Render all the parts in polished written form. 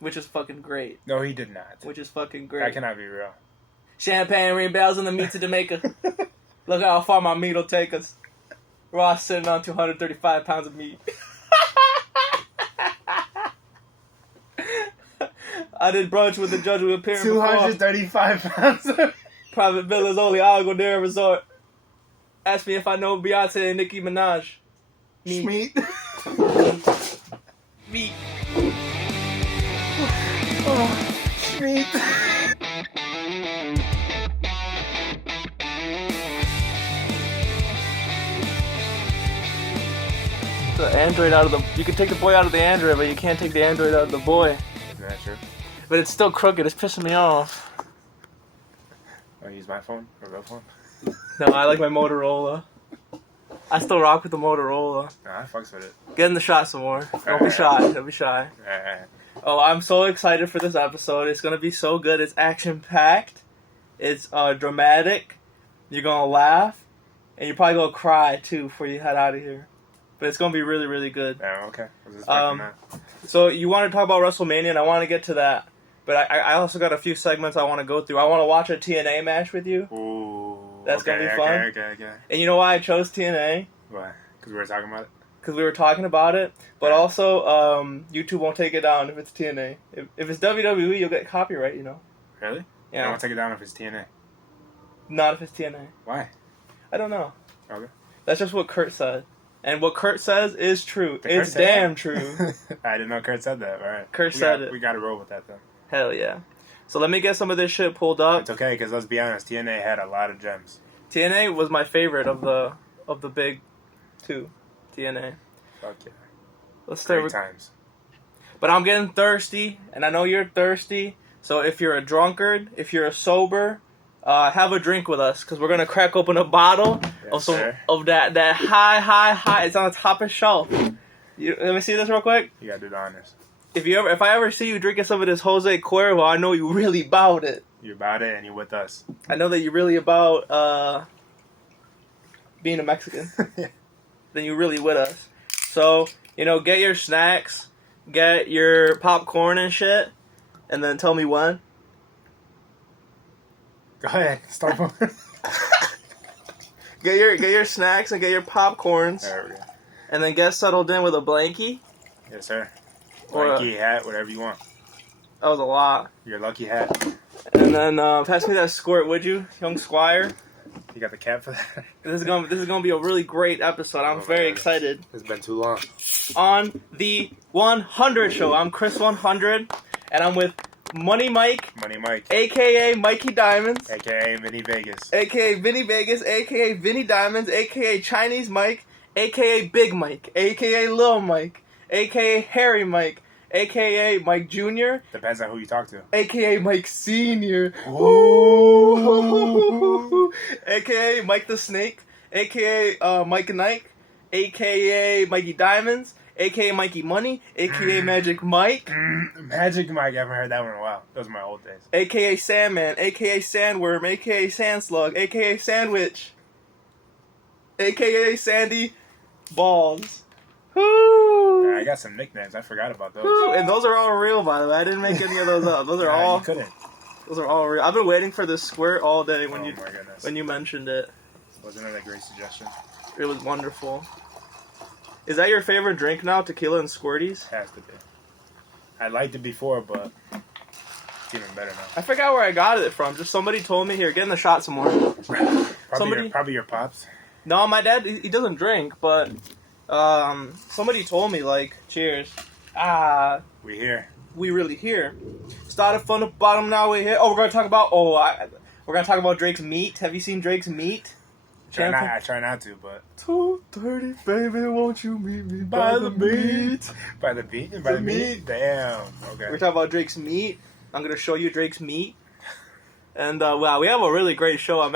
which is fucking great. No, he did not. Which is fucking great. That cannot be real. Champagne ring bells on the meat to Jamaica. Look how far my meat will take us. Ross sitting on 235 pounds of meat. I did brunch with the judge who appeared 235 pounds. Private villas only. I'll go there resort. Ask me if I know Beyonce and Nicki Minaj. Meat. Meat. Oh, meat. The android out of the... You can take the boy out of the android, but you can't take the android out of the boy. Isn't that true? But it's still crooked. It's pissing me off. Want to use my phone? Or real phone? No, I like my Motorola. I still rock with the Motorola. Nah, I fucks with it. Get in the shot some more. Don't be shy. Don't be shy. Oh, I'm so excited for this episode. It's going to be so good. It's action-packed. It's dramatic. You're going to laugh. And you're probably going to cry, too, before you head out of here. But it's going to be really, really good. Yeah, okay. I was expecting that. So you want to talk about WrestleMania, and I want to get to that. But I also got a few segments I want to go through. I want to watch a TNA match with you. Ooh. That's going to be fun. Okay. And you know why I chose TNA? Why? Because we were talking about it? Because we were talking about it. But also, YouTube won't take it down if it's TNA. If it's WWE, you'll get copyright, you know. Really? Yeah. I won't take it down if it's TNA. Not if it's TNA. Why? I don't know. Okay. That's just what Kurt said. And what Kurt says is true. It's damn true. I didn't know Kurt said that. All right. Kurt said it. We got to roll with that, then. Hell yeah. So let me get some of this shit pulled up. It's okay, because let's be honest, TNA had a lot of gems. TNA was my favorite of the big two. TNA. Fuck yeah. Let's start Great times. But I'm getting thirsty, and I know you're thirsty. So if you're a drunkard, if you're a sober, have a drink with us, because we're gonna crack open a bottle of that high. It's on the top of the shelf. Let me see this real quick. You gotta do the honors. If I ever see you drinking some of this Jose Cuervo, I know you really about it. You're about it, and you're with us. I know that you're really about being a Mexican. Then you're really with us. So, get your snacks, get your popcorn and shit, and then tell me when. Go ahead, start moving. Get your snacks and get your popcorns. There we go. And then get settled in with a blankie. Yes, sir. Blankie, hat, whatever you want. That was a lot. Your lucky hat. And then pass me that squirt, would you, young squire? You got the cap for that? This is gonna be a really great episode. I'm very excited. It's been too long. On the 100 show, I'm Chris 100, and I'm with Money Mike, a.k.a. Mikey Diamonds, a.k.a. Vinny Vegas, a.k.a. Vinny Vegas, a.k.a. Vinny Diamonds, a.k.a. Chinese Mike, a.k.a. Big Mike, a.k.a. Lil Mike, a.k.a. Harry Mike, a.k.a. Mike Jr. Depends on who you talk to. A.k.a. Mike Sr. Ooh. A.k.a. Mike the Snake, a.k.a. Mike Nike, a.k.a. Mikey Diamonds, a.k.a. Mikey Money, a.k.a. Magic Mike. Magic Mike, I haven't heard that one in a while. Those are my old days. A.k.a. Sandman, a.k.a. Sandworm, a.k.a. Sandslug, a.k.a. Sandwich, a.k.a. Sandy Balls. Woo! I got some nicknames. I forgot about those. Woo! And those are all real, by the way. I didn't make any of those up. Those are all. You couldn't. Those are all real. I've been waiting for this squirt all day when my goodness. when you mentioned it. Wasn't it a great suggestion? It was wonderful. Is that your favorite drink now? Tequila and Squirties? Has to be. I liked it before, but it's even better now. I forgot where I got it from. Just somebody told me, here, get in the shot some more. Probably your pops. No, my dad, he doesn't drink, but somebody told me, like, cheers. We here. We really here. Started from the bottom, now we're here. Oh, we're gonna talk about Drake's meat. Have you seen Drake's meat? I try not to, but 2:30, baby, won't you meet me by the meat? By the beat? By the meat? Damn. Okay. We're talking about Drake's meat. I'm gonna show you Drake's meat. And wow, we have a really great show. I'm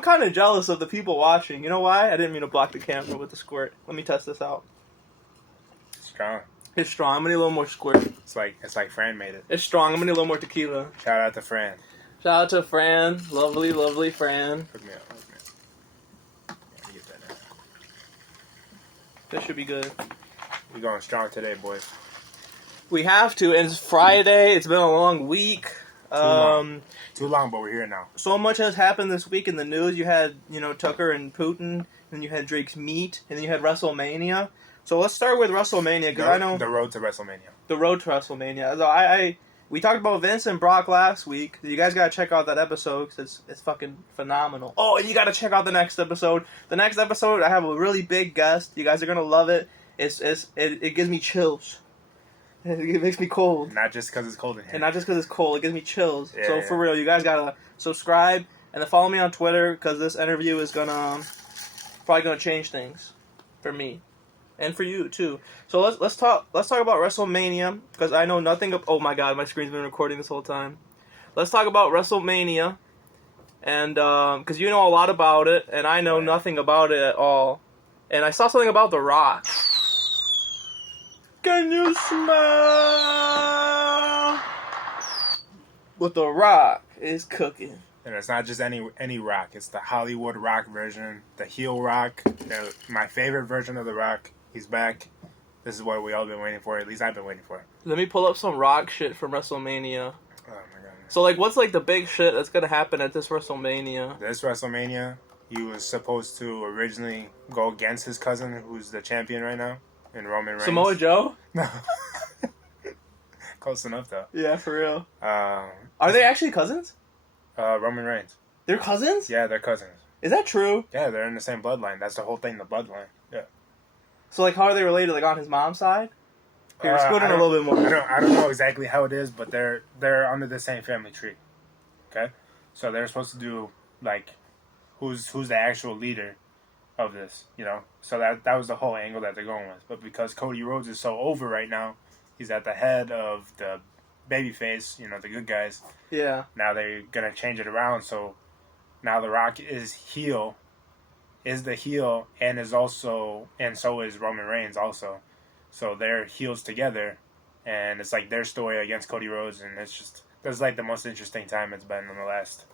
kind of jealous of the people watching. You know why? I didn't mean to block the camera with the squirt. Let me test this out. Strong. It's strong. I'm gonna need a little more squirt. It's like Fran made it. It's strong. I'm gonna need a little more tequila. Shout out to Fran. Shout out to Fran. Lovely, lovely Fran. Hook me up. Let me get that now. This should be good. We're going strong today, boys. We have to, and it's Friday. It's been a long week. Too long, but we're here now. So much has happened this week in the news. You had, Tucker and Putin, and you had Drake's meet, and then you had WrestleMania. So let's start with WrestleMania, because I know... The road to WrestleMania. The road to WrestleMania. So we talked about Vince and Brock last week. You guys gotta check out that episode, because it's fucking phenomenal. Oh, and you gotta check out the next episode. The next episode, I have a really big guest. You guys are gonna love it. It gives me chills. It makes me cold. Not just because it's cold in here. And not just because it's cold. It gives me chills. Yeah, so for real, you guys gotta subscribe and then follow me on Twitter, because this interview is probably gonna change things for me and for you too. So let's talk about WrestleMania, because I know nothing. Oh my god, my screen's been recording this whole time. Let's talk about WrestleMania, and because you know a lot about it, and I know nothing about it at all. And I saw something about The Rock. Can you smell what The Rock is cooking? And it's not just any Rock. It's the Hollywood Rock version, the heel Rock. My favorite version of The Rock. He's back. This is what we all been waiting for. At least I've been waiting for. Let me pull up some Rock shit from WrestleMania. Oh my god. So what's the big shit that's gonna happen at this WrestleMania? This WrestleMania, he was supposed to originally go against his cousin, who's the champion right now. And Roman Reigns. Samoa Joe? No. Close enough, though. Yeah, for real. Are they actually cousins? Roman Reigns. They're cousins? Yeah, they're cousins. Is that true? Yeah, they're in the same bloodline. That's the whole thing, the bloodline. Yeah. So, how are they related? On his mom's side? Here, scoot in a little bit more. I don't know exactly how it is, but they're under the same family tree. Okay? So they're supposed to do, who's the actual leader of this, So that was the whole angle that they're going with. But because Cody Rhodes is so over right now, he's at the head of the babyface, the good guys. Yeah. Now they're going to change it around, so now The Rock is the heel, and so is Roman Reigns also. So they're heels together, and it's their story against Cody Rhodes, and that's the most interesting time it's been in the last,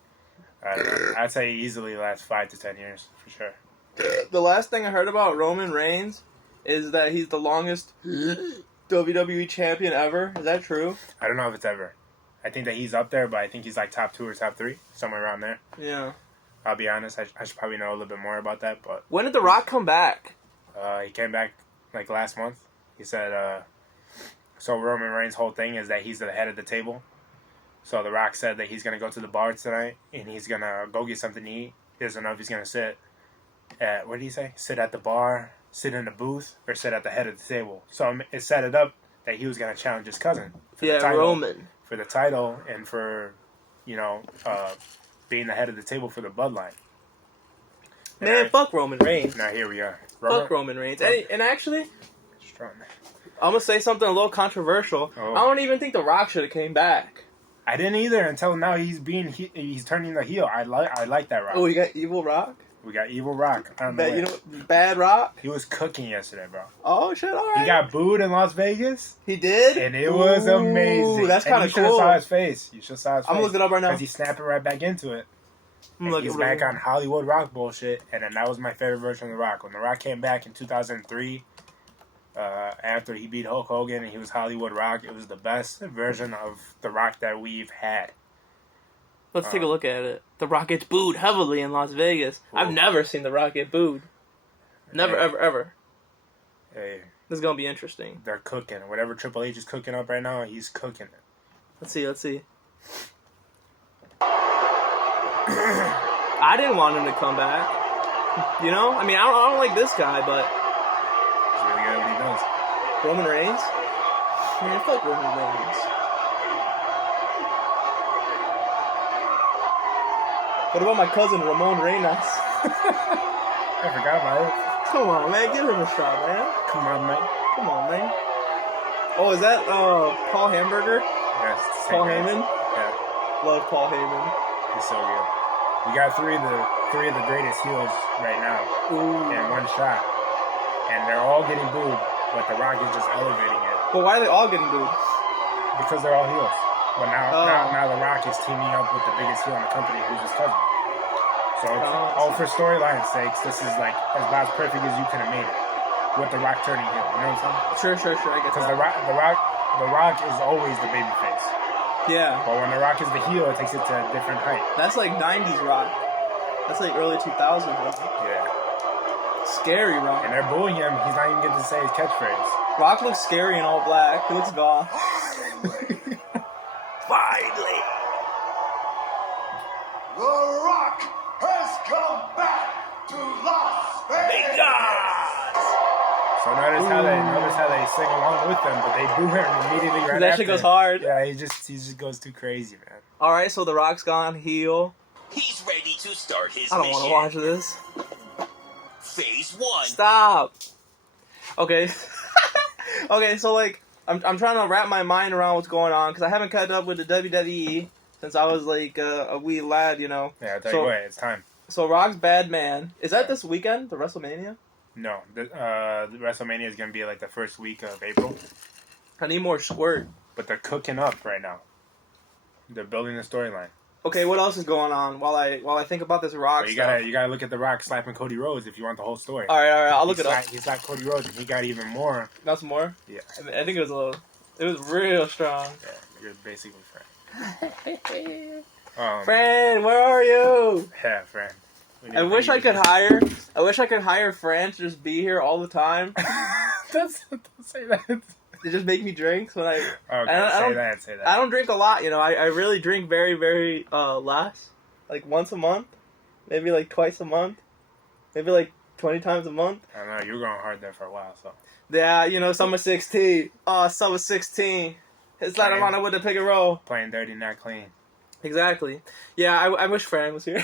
I don't know, I'd say easily the last 5 to 10 years, for sure. The last thing I heard about Roman Reigns is that he's the longest WWE champion ever. Is that true? I don't know if it's ever. I think that he's up there, but I think he's top 2 or top 3, somewhere around there. Yeah. I'll be honest, I should probably know a little bit more about that, but... When did The Rock come back? He came back, last month. He said, so Roman Reigns' whole thing is that he's the head of the table. So The Rock said that he's going to go to the bar tonight, and he's going to go get something to eat. He doesn't know if he's going to sit at, what did he say? Sit at the bar, sit in the booth, or sit at the head of the table. So it set it up that he was going to challenge his cousin. For the title, Roman. For the title, and for, being the head of the table for the bloodline. Man, fuck Roman Reigns. Now here we are. Fuck Roman Reigns. And actually, strong. I'm going to say something a little controversial. Oh. I don't even think The Rock should have came back. I didn't either until now. He's turning the heel. I like that Rock. Oh, you got Evil Rock? We got Evil Rock. Bad Rock? He was cooking yesterday, bro. Oh, shit, all right. He got booed in Las Vegas. He did? And it was amazing. That's kind of cool. You should have saw his face. I'm going to look it up right now. Because he snapped it right back into it. He's back on Hollywood Rock bullshit. And then that was my favorite version of The Rock. When The Rock came back in 2003, after he beat Hulk Hogan and he was Hollywood Rock, it was the best version of The Rock that we've had. Let's take a look at it. The Rock gets booed heavily in Las Vegas. Ooh. I've never seen The Rock get booed. Never, ever. Hey. This is going to be interesting. They're cooking. Whatever Triple H is cooking up right now, he's cooking it. Let's see. I didn't want him to come back. I don't like this guy, but... He's really good at what he does. Roman Reigns? Man, fuck Roman Reigns. What about my cousin, Ramon Reyes? I forgot about it. Come on, man. Give him a shot, man. Come on, man. Oh, is that Paul Hamburger? Yes. Paul Heyman? Yeah. Love Paul Heyman. He's so good. We got three of the greatest heels right now. Ooh. In one shot. And they're all getting booed, but The Rock is just elevating it. But why are they all getting booed? Because they're all heels. But now The Rock is teaming up with the biggest heel in the company, who's his cousin. So all for storyline's sakes, this is about as perfect as you could have made it. With The Rock turning heel, you know what I'm saying? Sure, I get that. Because The Rock The Rock is always the baby face. Yeah. But when The Rock is the heel, it takes it to a different height. That's like 90s Rock. That's like early 2000s. Yeah. Scary Rock. And they're booing him. He's not even getting to say his catchphrase. Rock looks scary in all black. He looks goth. Finally! The Rock has come back to Las Vegas! So notice how they sing along with them, but they boo him immediately right that after. shit goes hard. Yeah, he just goes too crazy, man. Alright, so The Rock's gone heel. He's ready to start his I don't want to watch this. Phase 1. Stop! Okay. Okay, so like, I'm trying to wrap my mind around what's going on, because I haven't kept up with the WWE since I was like a wee lad, you know. Yeah, I'll tell you what, it's time. So Rock's Bad Man. Is that this weekend, the WrestleMania? No, the WrestleMania is going to be like the first week of April. I need more squirt. But they're cooking up right now. They're building the storyline. Okay, what else is going on while I think about this Rock stuff? You gotta look at The Rock slapping Cody Rhodes if you want the whole story. All right, I'll look it up. He slapped Cody Rhodes and he got even more. Got some more? Yeah. I think it was real strong. Yeah, you're basically friend. Fran, where are you? Yeah, friend. I wish I could hire Fran to just be here all the time. Don't say that. To just make me drinks when I. Okay, say that. I don't drink a lot, you know. I really drink very, very less. Like once a month, maybe like twice a month, maybe like 20 times a month. I don't know, you were going hard there for a while, so. Yeah, you know, summer 16. Summer 16. It's like I'm on with the pick and roll. Playing dirty, not clean. Exactly. Yeah, I wish Fran was here.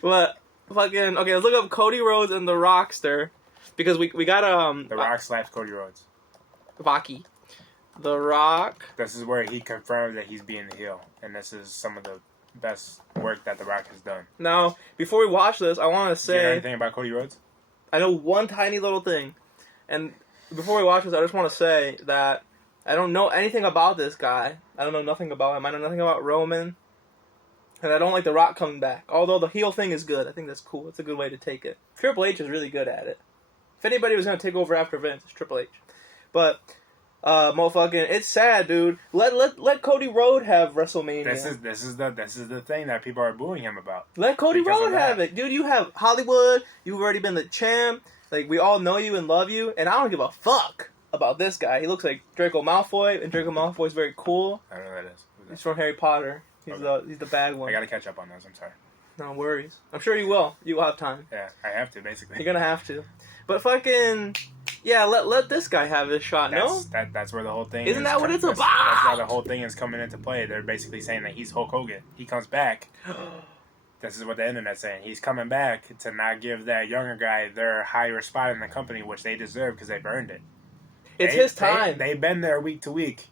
But fucking okay, let's look up Cody Rhodes and the Rockster. Because we got The Rock slaps Cody Rhodes. Vaki. The Rock. This is where he confirms that he's being the heel, and this is some of the best work that The Rock has done. Now, before we watch this, I want to say. Do you know anything about Cody Rhodes? I know one tiny little thing, and before we watch this, I just want to say that I don't know anything about this guy. I don't know nothing about him. I know nothing about Roman, and I don't like The Rock coming back. Although the heel thing is good, I think that's cool. It's a good way to take it. Triple H is really good at it. If anybody was going to take over after Vince, it's Triple H. But, motherfucking, it's sad, dude. Let Cody Rhodes have WrestleMania. This is the thing that people are booing him about. Let Cody Rhodes have it. Dude, you have Hollywood. You've already been the champ. Like, we all know you and love you. And I don't give a fuck about this guy. He looks like Draco Malfoy, and Draco Malfoy is very cool. I don't know who that is. He's from Harry Potter. He's the bad one. I gotta catch up on those, I'm sorry. No worries. I'm sure you will. You will have time. Yeah, I have to, basically. You're gonna have to. But fucking... Yeah, let this guy have his shot, no? That's where the whole thing Isn't that what it's about? That's why the whole thing is coming into play. They're basically saying that he's Hulk Hogan. He comes back. This is what the internet's saying. He's coming back to not give that younger guy their higher spot in the company, which they deserve because they've earned it. It's his time. They've been there week to week.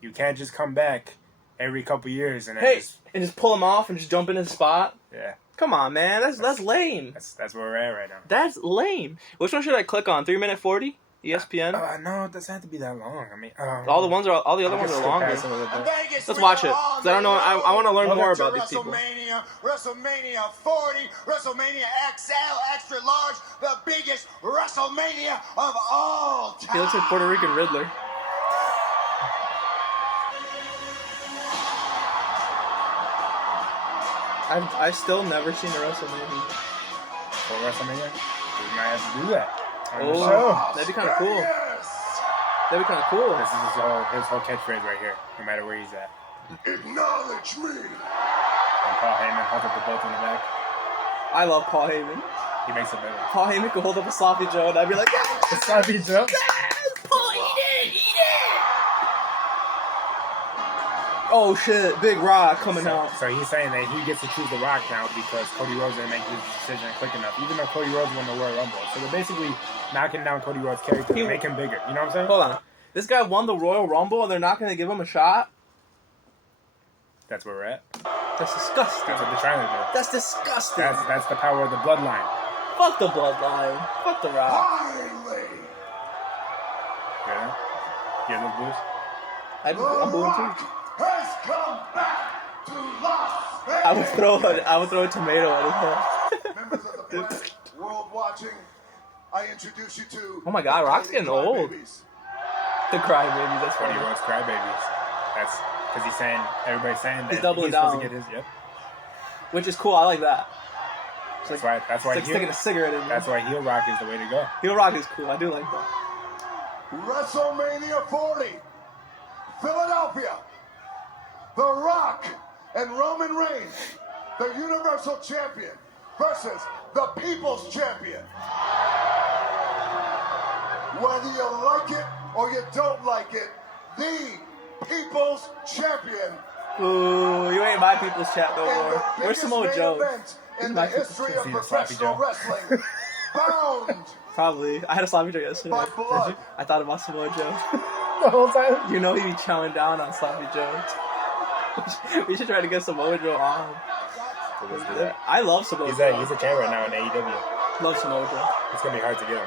You can't just come back every couple years and and just pull him off and just jump in his spot. Yeah. Come on, man. That's lame. That's where we're at right now. That's lame. Which one should I click on? 3 minute 40? ESPN? No, it doesn't have to be that long. I mean, all the other ones are longer. Let's watch it. I don't know. I want to learn more about these people. WrestleMania 40, WrestleMania XL, extra large, the biggest WrestleMania of all time. He looks like Puerto Rican Riddler. I've still never seen a WrestleMania. For WrestleMania? We might have to do that. Oh, that'd be kind of cool. That'd be kind of cool. This is his whole catchphrase right here, no matter where he's at. Acknowledge me. And Paul Heyman holds up the belt in the back. I love Paul Heyman. He makes it better. Paul Heyman could hold up a sloppy Joe, and I'd be like, yes! A sloppy Joe? Yes! Paul, eat it! Oh shit, Big Rock coming out. So he's saying that he gets to choose The Rock now because Cody Rhodes didn't make his decision quick enough, even though Cody Rhodes won the Royal Rumble. So they're basically knocking down Cody Rhodes' character to make him bigger. You know what I'm saying? Hold on. This guy won the Royal Rumble and they're not going to give him a shot? That's where we're at. That's disgusting. That's what they're trying to do. That's disgusting. That's the power of the bloodline. Fuck the bloodline. Fuck the Rock. Finally. Hear that? Hear those blues? I'm booing too. Has come back to Las Vegas. I would throw a tomato at his head. Members of the planet, world watching, I introduce you to... Oh my God, Rock's getting old. Babies. The crybabies, that's Cody funny. Rhodes crybabies. That's because he's saying, everybody's saying that He's doubling supposed down. to get his. Yep. Which is cool, I like that. That's why. That's why. It's like sticking a cigarette in there. That's why heel rock is the way to go. Heel rock is cool, I do like that. WrestleMania 40, Philadelphia. The Rock and Roman Reigns, the Universal Champion, versus the People's Champion. Whether you like it or you don't like it, the People's Champion. Ooh, you ain't my people's chat no more. Where's Samoa Joe? In the history of professional wrestling, bound Probably. I had a sloppy Joe yesterday. by blood. I thought about Samoa Joe. The whole time. You know he be chowing down on sloppy Joe. We should try to get Samoa Joe on. Let's do that. I love Samoa Joe. He's a champ right now in AEW. Love Samoa Joe. It's gonna be hard to get him.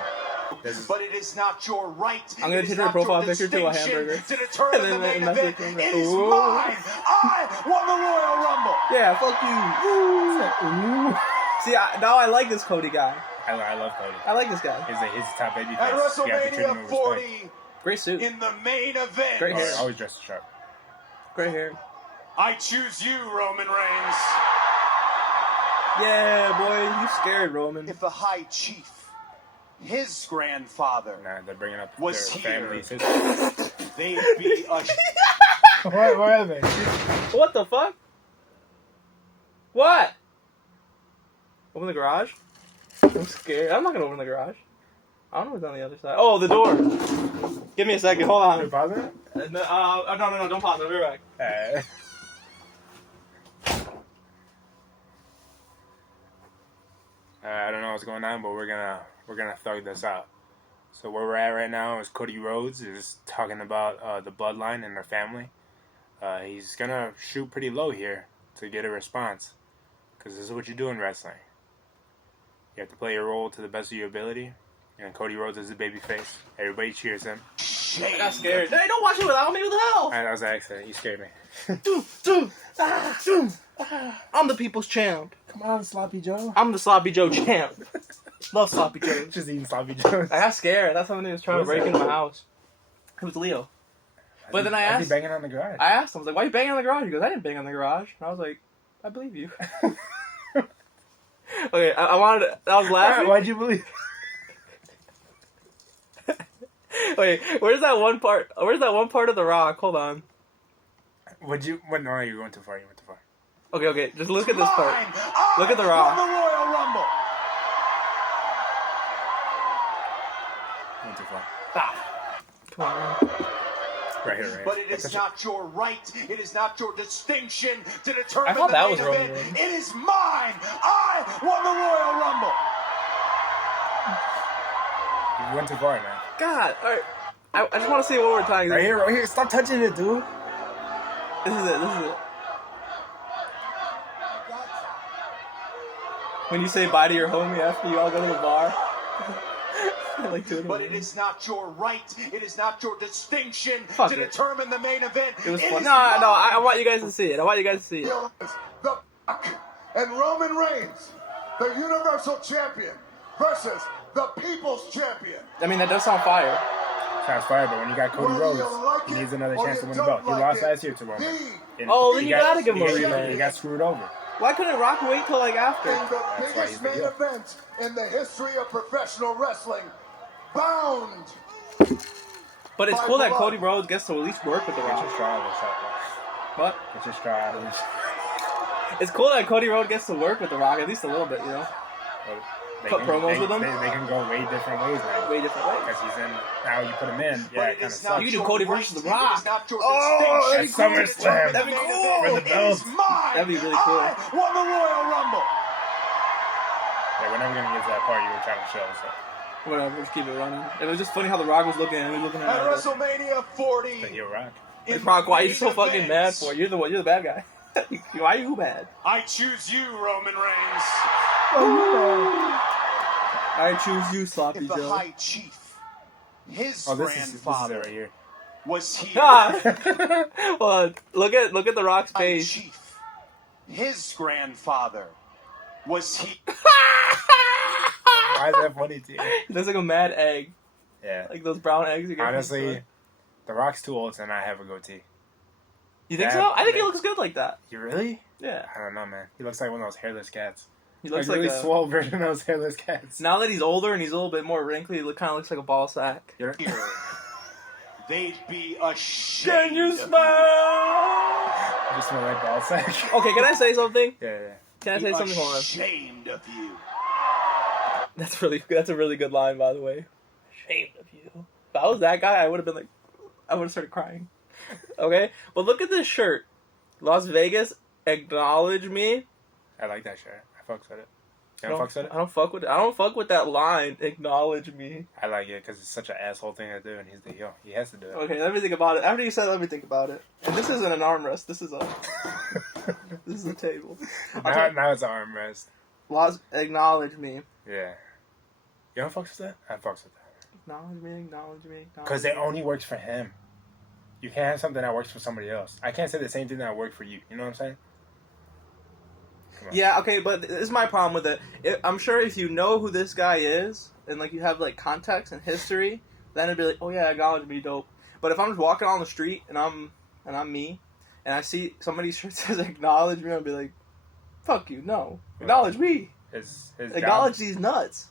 But it is not your right. I'm gonna change my profile picture to a hamburger. To determine And the then main message event. him. It is Ooh. mine. I won the Royal Rumble. Yeah, fuck you. Ooh. See, now I like this Cody guy. I love Cody. I like this guy. He's top baby At face. You have to treat him WrestleMania with 40, respect. Great suit. in the main event, Great hair. Always dressed sharp. Great hair. I choose you, Roman Reigns. Yeah, boy, you scared, Roman. If the High Chief, his grandfather, Nah, they're bringing up Was their here. families. they'd be a What are they? What the fuck? What? Open the garage? I'm scared. I'm not gonna open the garage. I don't know what's on the other side. Oh, the door. Give me a second. Hold on. Pause it? No, don't pause. I'll be right back. I don't know what's going on, but we're gonna thug this out. So where we're at right now is Cody Rhodes is talking about the bloodline and their family. He's gonna shoot pretty low here to get a response, because this is what you do in wrestling. You have to play your role to the best of your ability. And Cody Rhodes is the babyface. Everybody cheers him. I got scared. Hey, don't watch it without me. What the hell? That was an accident. You scared me. I'm the people's champ. Come on, Sloppy Joe. I'm the Sloppy Joe champ. Love Sloppy Joe. Just eating Sloppy Joe. I got scared. That's somebody was trying to Who was break that? into my house. It was Leo. But then I Why's asked. he banging on the garage? I asked him. I was like, "Why are you banging on the garage?" He goes, "I didn't bang on the garage." And I was like, "I believe you." Okay, I wanted. I was laughing. Why'd you believe? Wait, where's that one part? Where's that one part of the rock? Hold on. Would you? What? No, you're going too far. You went too far. Okay. Just look at this part. mine. Look at the I Rock. won the Royal Rumble. You went too far. Come on. Right here, right. But it is not your right. It is not your distinction to determine I thought the that main was Roman event. Reigns. It is mine. I won the Royal Rumble. You went too far, man. God, all right. I just want to see it one more time. Right here. Stop touching it, dude. This is it. When you say bye to your homie after you all go to the bar. I like doing But it is not your right. It is not your distinction Fuck to it. determine the main event. It was It fun. is No, mine. I want you guys to see it. I want you guys to see it. The Rock and Roman Reigns, the Universal Champion, versus the People's Champion. I mean, that does sound fire. Shots fired, but when you got Cody Whether Rhodes, you like he it needs another or chance you to win the don't belt. He like lost it, last year to Roman. the- Oh, then you gotta give him a he rematch. got screwed over. Why couldn't Rock wait till like after? In the why he's biggest the main heel. event in the history of professional wrestling, bound. But it's By cool that blood. Cody Rhodes gets to at least work with the Get your Rock. straw out of this shot. What? Get your straw out of this. It's cool that Cody Rhodes gets to work with the Rock at least a little bit, you know? They Put promos with him? They can go way different ways now. Way different ways. Because he's in. Now you put him in. Yeah, But it it kind of is sucks. not You can do your Cody right. versus The It Rock. is not your Oh, distinction that's to SummerSlam. determine That'd be the main cool. event. For the It belts. is mine. That'd be really cool. I won the Royal Rumble. Yeah, we're never going to get to that part you were trying to show. So. Whatever, just keep it running. It was just funny how the Rock was looking at him. He was looking At at him. WrestleMania 40. The heel rock. in Like, Rock, why are you the so main fucking event, mad for? You're the bad guy. Why are you mad? I choose you, Roman Reigns. I choose you, Sloppy If the Joe. High Chief, his Oh, this is grandfather, it right here. was here. Ah! Hold on. Look at the Rock's High face. Chief, his grandfather, was here. Why is that funny to you? He looks like a mad egg. Yeah. Like those brown eggs you get from the Honestly, store. The Rock's too old to not have a goatee. You think so? I think he looks good like that. You really? Yeah. I don't know, man. He looks like one of those hairless cats. He looks like a like really swole version of those hairless cats. Now that he's older and he's a little bit more wrinkly, he kind of looks like a ball sack. Here, they'd be ashamed. Can you of smell? You just smell like ball sack. Okay, can I say something? Yeah. Can I say something? Hold on. Ashamed of you. That's a really good line, by the way. Ashamed of you. If I was that guy, I would have started crying. Okay, but look at this shirt. Las Vegas, acknowledge me. I like that shirt. I fucks with it. You don't fucks with it? I don't fuck with that line. Acknowledge me. I like it because it's such an asshole thing to do, and he's the heel. He has to do it. Okay, let me think about it. After you said, let me think about it. And this isn't an armrest. This is a a table. Now it's an armrest. Acknowledge me. Yeah. You don't fucks with that? I fucks with that. Acknowledge me. Acknowledge me. Because it only works for him. You can't have something that works for somebody else. I can't say the same thing that worked for you. You know what I'm saying? Yeah, okay, but this is my problem with it. I'm sure if you know who this guy is, and like you have like context and history, then it'd be like, oh yeah, acknowledge me, dope. But if I'm just walking on the street and I'm me, and I see somebody's shirt says acknowledge me, I'll be like, fuck you, no, acknowledge me. His Acknowledge these nuts.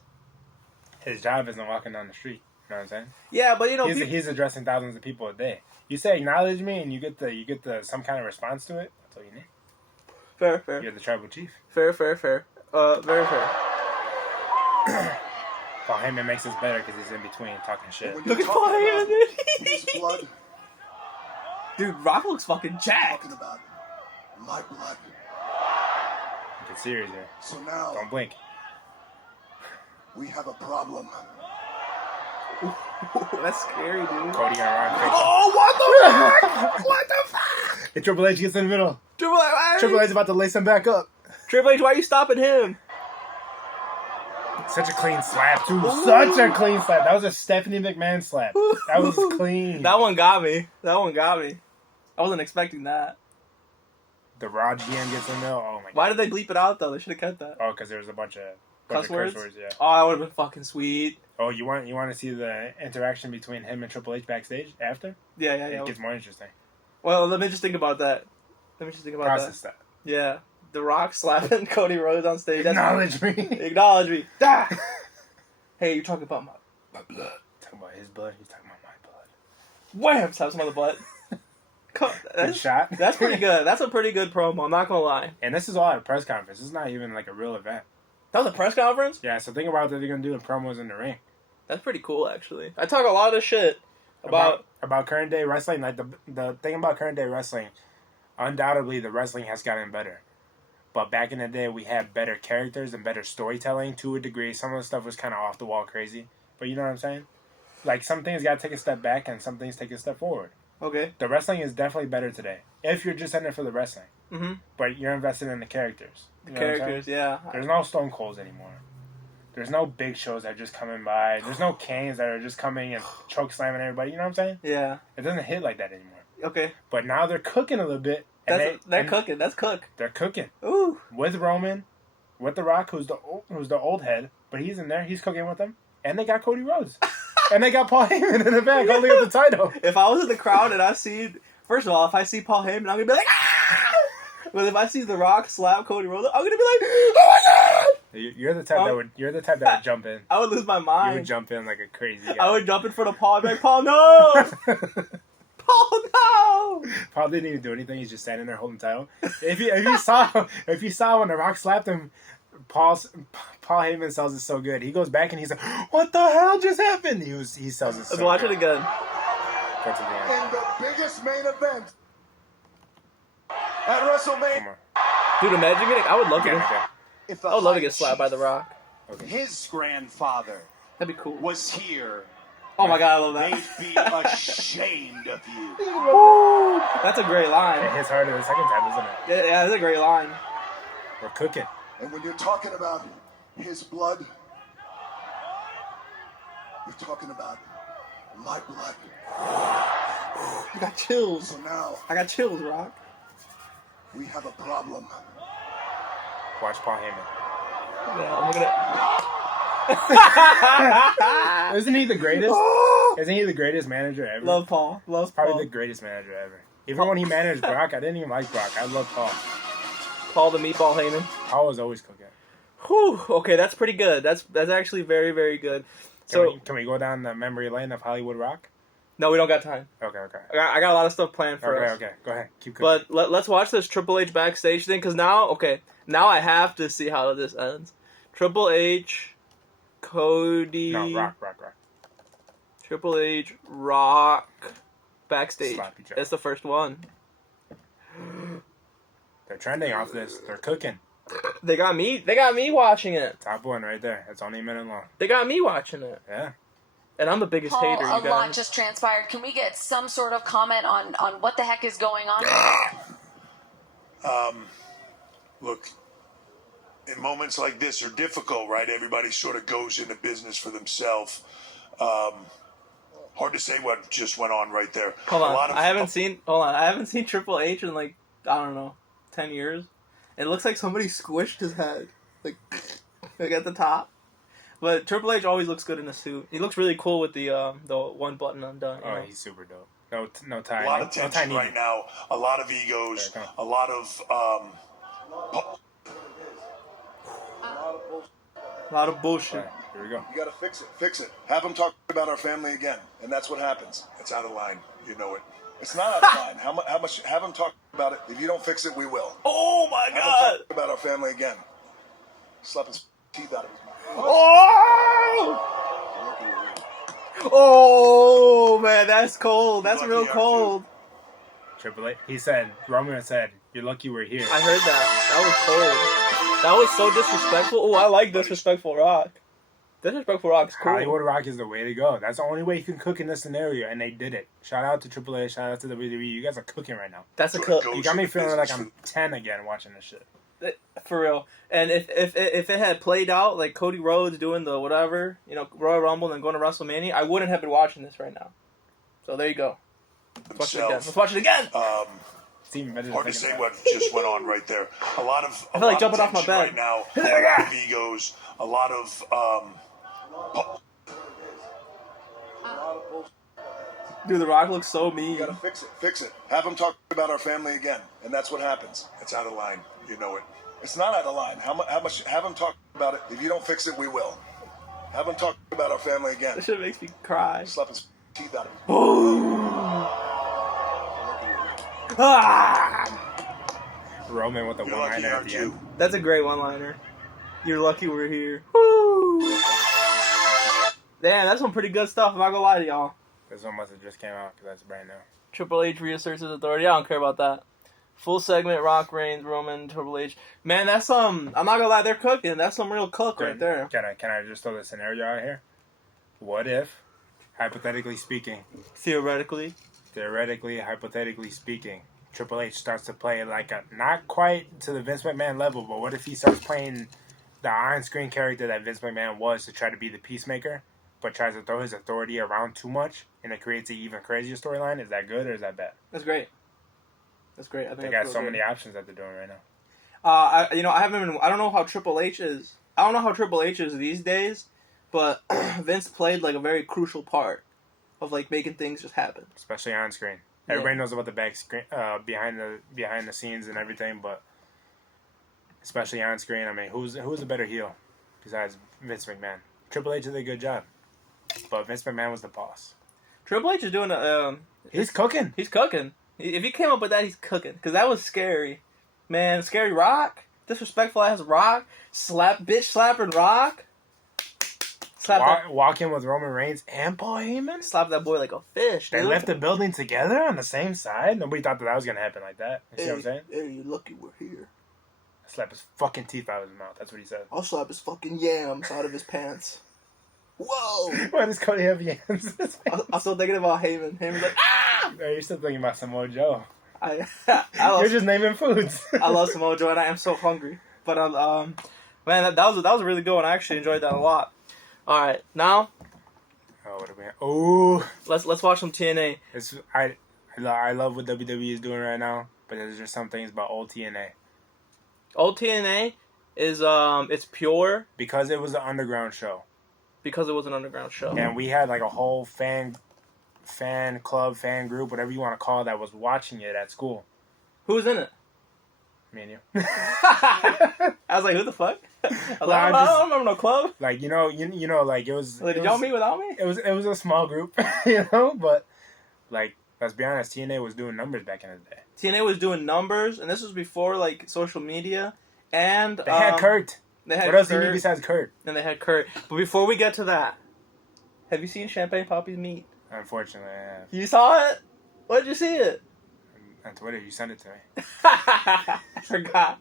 His job isn't walking down the street. You know what I'm saying? Yeah, but you know he's addressing thousands of people a day. You say acknowledge me, and you get the some kind of response to it. That's all you need. Fair. You're the tribal chief. Fair. Very fair. Paul Heyman makes this better because he's in between talking shit. Look at Paul Heyman, dude. His blood. Dude, Rock looks fucking jacked. Talking about my blood. Get serious here. So now Don't blink. we have a problem. That's scary, dude. Cody got Rock. Oh, what the fuck? What the fuck? And Triple H gets in the middle. Triple H is about to lace him back up. Triple H, why are you stopping him? Such a clean slap, too. Ooh. Such a clean slap. That was a Stephanie McMahon slap. That was clean. That one got me. I wasn't expecting that. The Raw GM gets in there. Oh my god. Why did they bleep it out though? They should have kept that. Oh, because there was a bunch of curse words. Yeah. Oh, that would have been fucking sweet. Oh, you want to see the interaction between him and Triple H backstage after? Yeah. It gets more interesting. Well, let me just think about that. Process that. Yeah. The Rock slapping Cody Rhodes on stage. Acknowledge me. Acknowledge me. Ah! Hey, you're talking about my blood. Talking about his blood. He's talking about my blood. Wham! Slaps him on the butt. Good shot. That's pretty good. That's a pretty good promo. I'm not gonna lie. And this is all at a press conference. This is not even like a real event. That was a press conference? Yeah. So think about what they're gonna do in promos in the ring. That's pretty cool, actually. I talk a lot of shit about current day wrestling. Like the thing about current day wrestling, undoubtedly the wrestling has gotten better. But back in the day, we had better characters and better storytelling to a degree. Some of the stuff was kind of off the wall crazy. But you know what I'm saying? Like, some things got to take a step back and some things take a step forward. Okay. The wrestling is definitely better today. If you're just in it for the wrestling. Mm-hmm. But you're invested in the characters. The characters, yeah. There's no Stone Colds anymore. There's no Big Shows that are just coming by. There's no Canes that are just coming and choke slamming everybody. You know what I'm saying? Yeah. It doesn't hit like that anymore. Okay. But now they're cooking a little bit. They're cooking. That's cook. They're cooking. Ooh. With Roman, with The Rock, who's the old head, but he's in there. He's cooking with them, and they got Cody Rhodes, and they got Paul Heyman in the back holding up the title. If I was in the crowd and I see, first of all, if I see Paul Heyman, I'm gonna be like, ah! But if I see The Rock slap Cody Rhodes, I'm gonna be like, oh my god! You're the type that would jump in. I would lose my mind. You would jump in like a crazy guy. I would jump in front of Paul and be like, Paul, no! Paul, no! Paul didn't even do anything. He's just standing there holding the title. If you saw when The Rock slapped him, Paul Heyman sells it so good. He goes back and he's like, "What the hell just happened?" He sells it so Let's watch good. it again. In the biggest main event at WrestleMania. Dude, imagine getting. I would love to. I would love to get slapped by The Rock. Okay. His grandfather That'd be cool. was here. Oh my god, I love that. They'd be ashamed of you. Woo! That's a great line. It hits harder the second time, doesn't it? Yeah, that's a great line. We're cooking. And when you're talking about his blood, you're talking about my blood. I got chills. So now I got chills, Rock. we have a problem. Watch Paul Heyman. Yeah, I'm looking at. Isn't he the greatest? Isn't he the greatest manager ever? Love Paul. Love Probably Paul. the greatest manager ever. Even when he managed Brock, I didn't even like Brock. I love Paul. Paul the Meatball Heyman. Paul was always cooking. Whew. Okay, that's pretty good. That's actually very, very good. So Can we go down the memory lane of Hollywood Rock? no, we don't got time. Okay. I got a lot of stuff planned for us. Okay. Go ahead. Keep cooking. But let's watch this Triple H backstage thing, because now I have to see how this ends. Triple H, Cody... No, Rock. Triple H, Rock, backstage. Sloppy Joe. That's the first one. They're trending off this. They're cooking. They got me watching it. Top one right there. It's only a minute long. They got me watching it. Yeah. And I'm the biggest Paul, hater, you a lot guys. just transpired. Can we get some sort of comment on what the heck is going on? Look, in moments like this are difficult, right? Everybody sort of goes into business for themselves. Hard to say what just went on right there. Hold on. I haven't seen Triple H in like, I don't know, 10 years. It looks like somebody squished his head. Like at the top. But Triple H always looks good in a suit. He looks really cool with the one button undone. Oh, he's super dope. No tie. A lot of no tie tension needed. right now. A lot of egos. A lot of A lot of bullshit. Right, here we go. You gotta fix it. Fix it. Have them talk about our family again, and that's what happens. It's out of line. You know it. It's not out of line. How much? Have them talk about it. If you don't fix it, we will. Oh my Have them god! talk about our family again. Slap his teeth out of his mouth. Oh! Oh man, that's cold. That's real cold. Triple H. Roman said, "You're lucky we're here." I heard that. That was cold. That was so disrespectful. Oh, I like disrespectful Rock. Disrespectful Rock's cool. Hollywood Rock is the way to go. That's the only way you can cook in this scenario, and they did it. Shout out to Triple H. Shout out to WWE. You guys are cooking right now. That's a cook. You got me feeling like I'm 10 again watching this shit. For real. And if it had played out like Cody Rhodes doing the whatever, Royal Rumble and then going to WrestleMania, I wouldn't have been watching this right now. So there you go. Let's watch it again. Let's watch it again. It's even better. Hard to say what just went on right there. A lot of I feel like jumping off my bed right now. A lot of egos. A lot of Dude, The Rock looks so mean. You gotta fix it. Fix it. Have them talk about our family again, and that's what happens. It's out of line. You know it. It's not out of line. How much? Have them talk about it. If you don't fix it, we will. Have them talk about our family again. This shit makes me cry. Slap his teeth out of his Roman with the You're lucky one-liner you at are the too. end. That's a great one-liner. You're lucky we're here. Woo! Damn, that's some pretty good stuff. I'm not gonna lie to y'all. This one must have just came out because that's brand new. Triple H reasserts his authority. I don't care about that. Full segment, Rock, Reigns, Roman, Triple H. Man, that's some... I'm not gonna lie, they're cooking. That's some real cook right there. Can I just throw the scenario out here? What if, hypothetically speaking, Theoretically, hypothetically speaking, Triple H starts to play like a, not quite to the Vince McMahon level, but what if he starts playing the on-screen character that Vince McMahon was to try to be the peacemaker, but tries to throw his authority around too much, and it creates an even crazier storyline? Is that good or is that bad? that's great. That's great. I think They got so many options that they're doing right now. I don't know how Triple H is. I don't know how Triple H is these days, but Vince played like a very crucial part of like making things just happen. Especially on screen. Everybody knows about the back screen, behind the scenes and everything, but especially on screen. I mean, who's a better heel besides Vince McMahon? Triple H did a good job, but Vince McMahon was the boss. Triple H is doing He's cooking. He's cooking. If he came up with that, he's cooking. Because that was scary. Man, scary Rock. Disrespectful ass Rock. Slapping Rock. Walking with Roman Reigns and Paul Heyman. Slap that boy like a fish. They dude. left the building together on the same side. Nobody thought that was going to happen like that. You see what I'm saying? Hey, you're lucky we're here. Slap his fucking teeth out of his mouth. That's what he said. I'll slap his fucking yams out of his pants. Whoa! Why does Cody have yams? I'm still thinking about Heyman. Heyman's like, ah! No, you're still thinking about Samoa Joe. I You're just naming foods. I love Samoa Joe and I am so hungry. But man, that was a really good one. I actually enjoyed that a lot. All right, now. Oh, what are we? Oh, let's watch some TNA. I love what WWE is doing right now, but there's just some things about old TNA. Old TNA is it's pure because it was an underground show. because it was an underground show. And we had like a whole fan club, fan group, whatever you want to call it, that was watching it at school. Who was in it? Me and you. I was like, who the fuck? I was like, I don't remember no club. Like, you know, like it was. Like, did y'all meet without me? It was a small group, but like, let's be honest, TNA was doing numbers back in the day. TNA was doing numbers, and this was before like social media, and they had Kurt. They had what else Kurt, do you need besides Kurt? And they had Kurt. But before we get to that, have you seen Champagne Papi's meet? Unfortunately, I have. You saw it? Where'd you see it? On Twitter, you sent it to me. I forgot.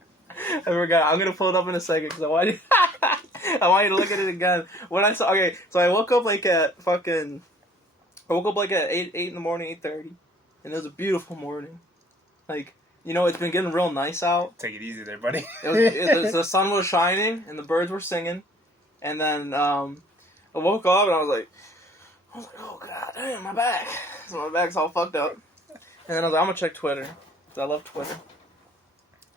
I'm gonna pull it up in a second because I want you. I want you to look at it again. When I saw, okay, so I woke up like at 8 in the morning, 8:30, and it was a beautiful morning. Like, you know, it's been getting real nice out. Take it easy there, buddy. The sun was shining and the birds were singing, and then I woke up and I was like, oh god, damn, my back. So my back's all fucked up. And then I was like, I'm gonna check Twitter. I love Twitter.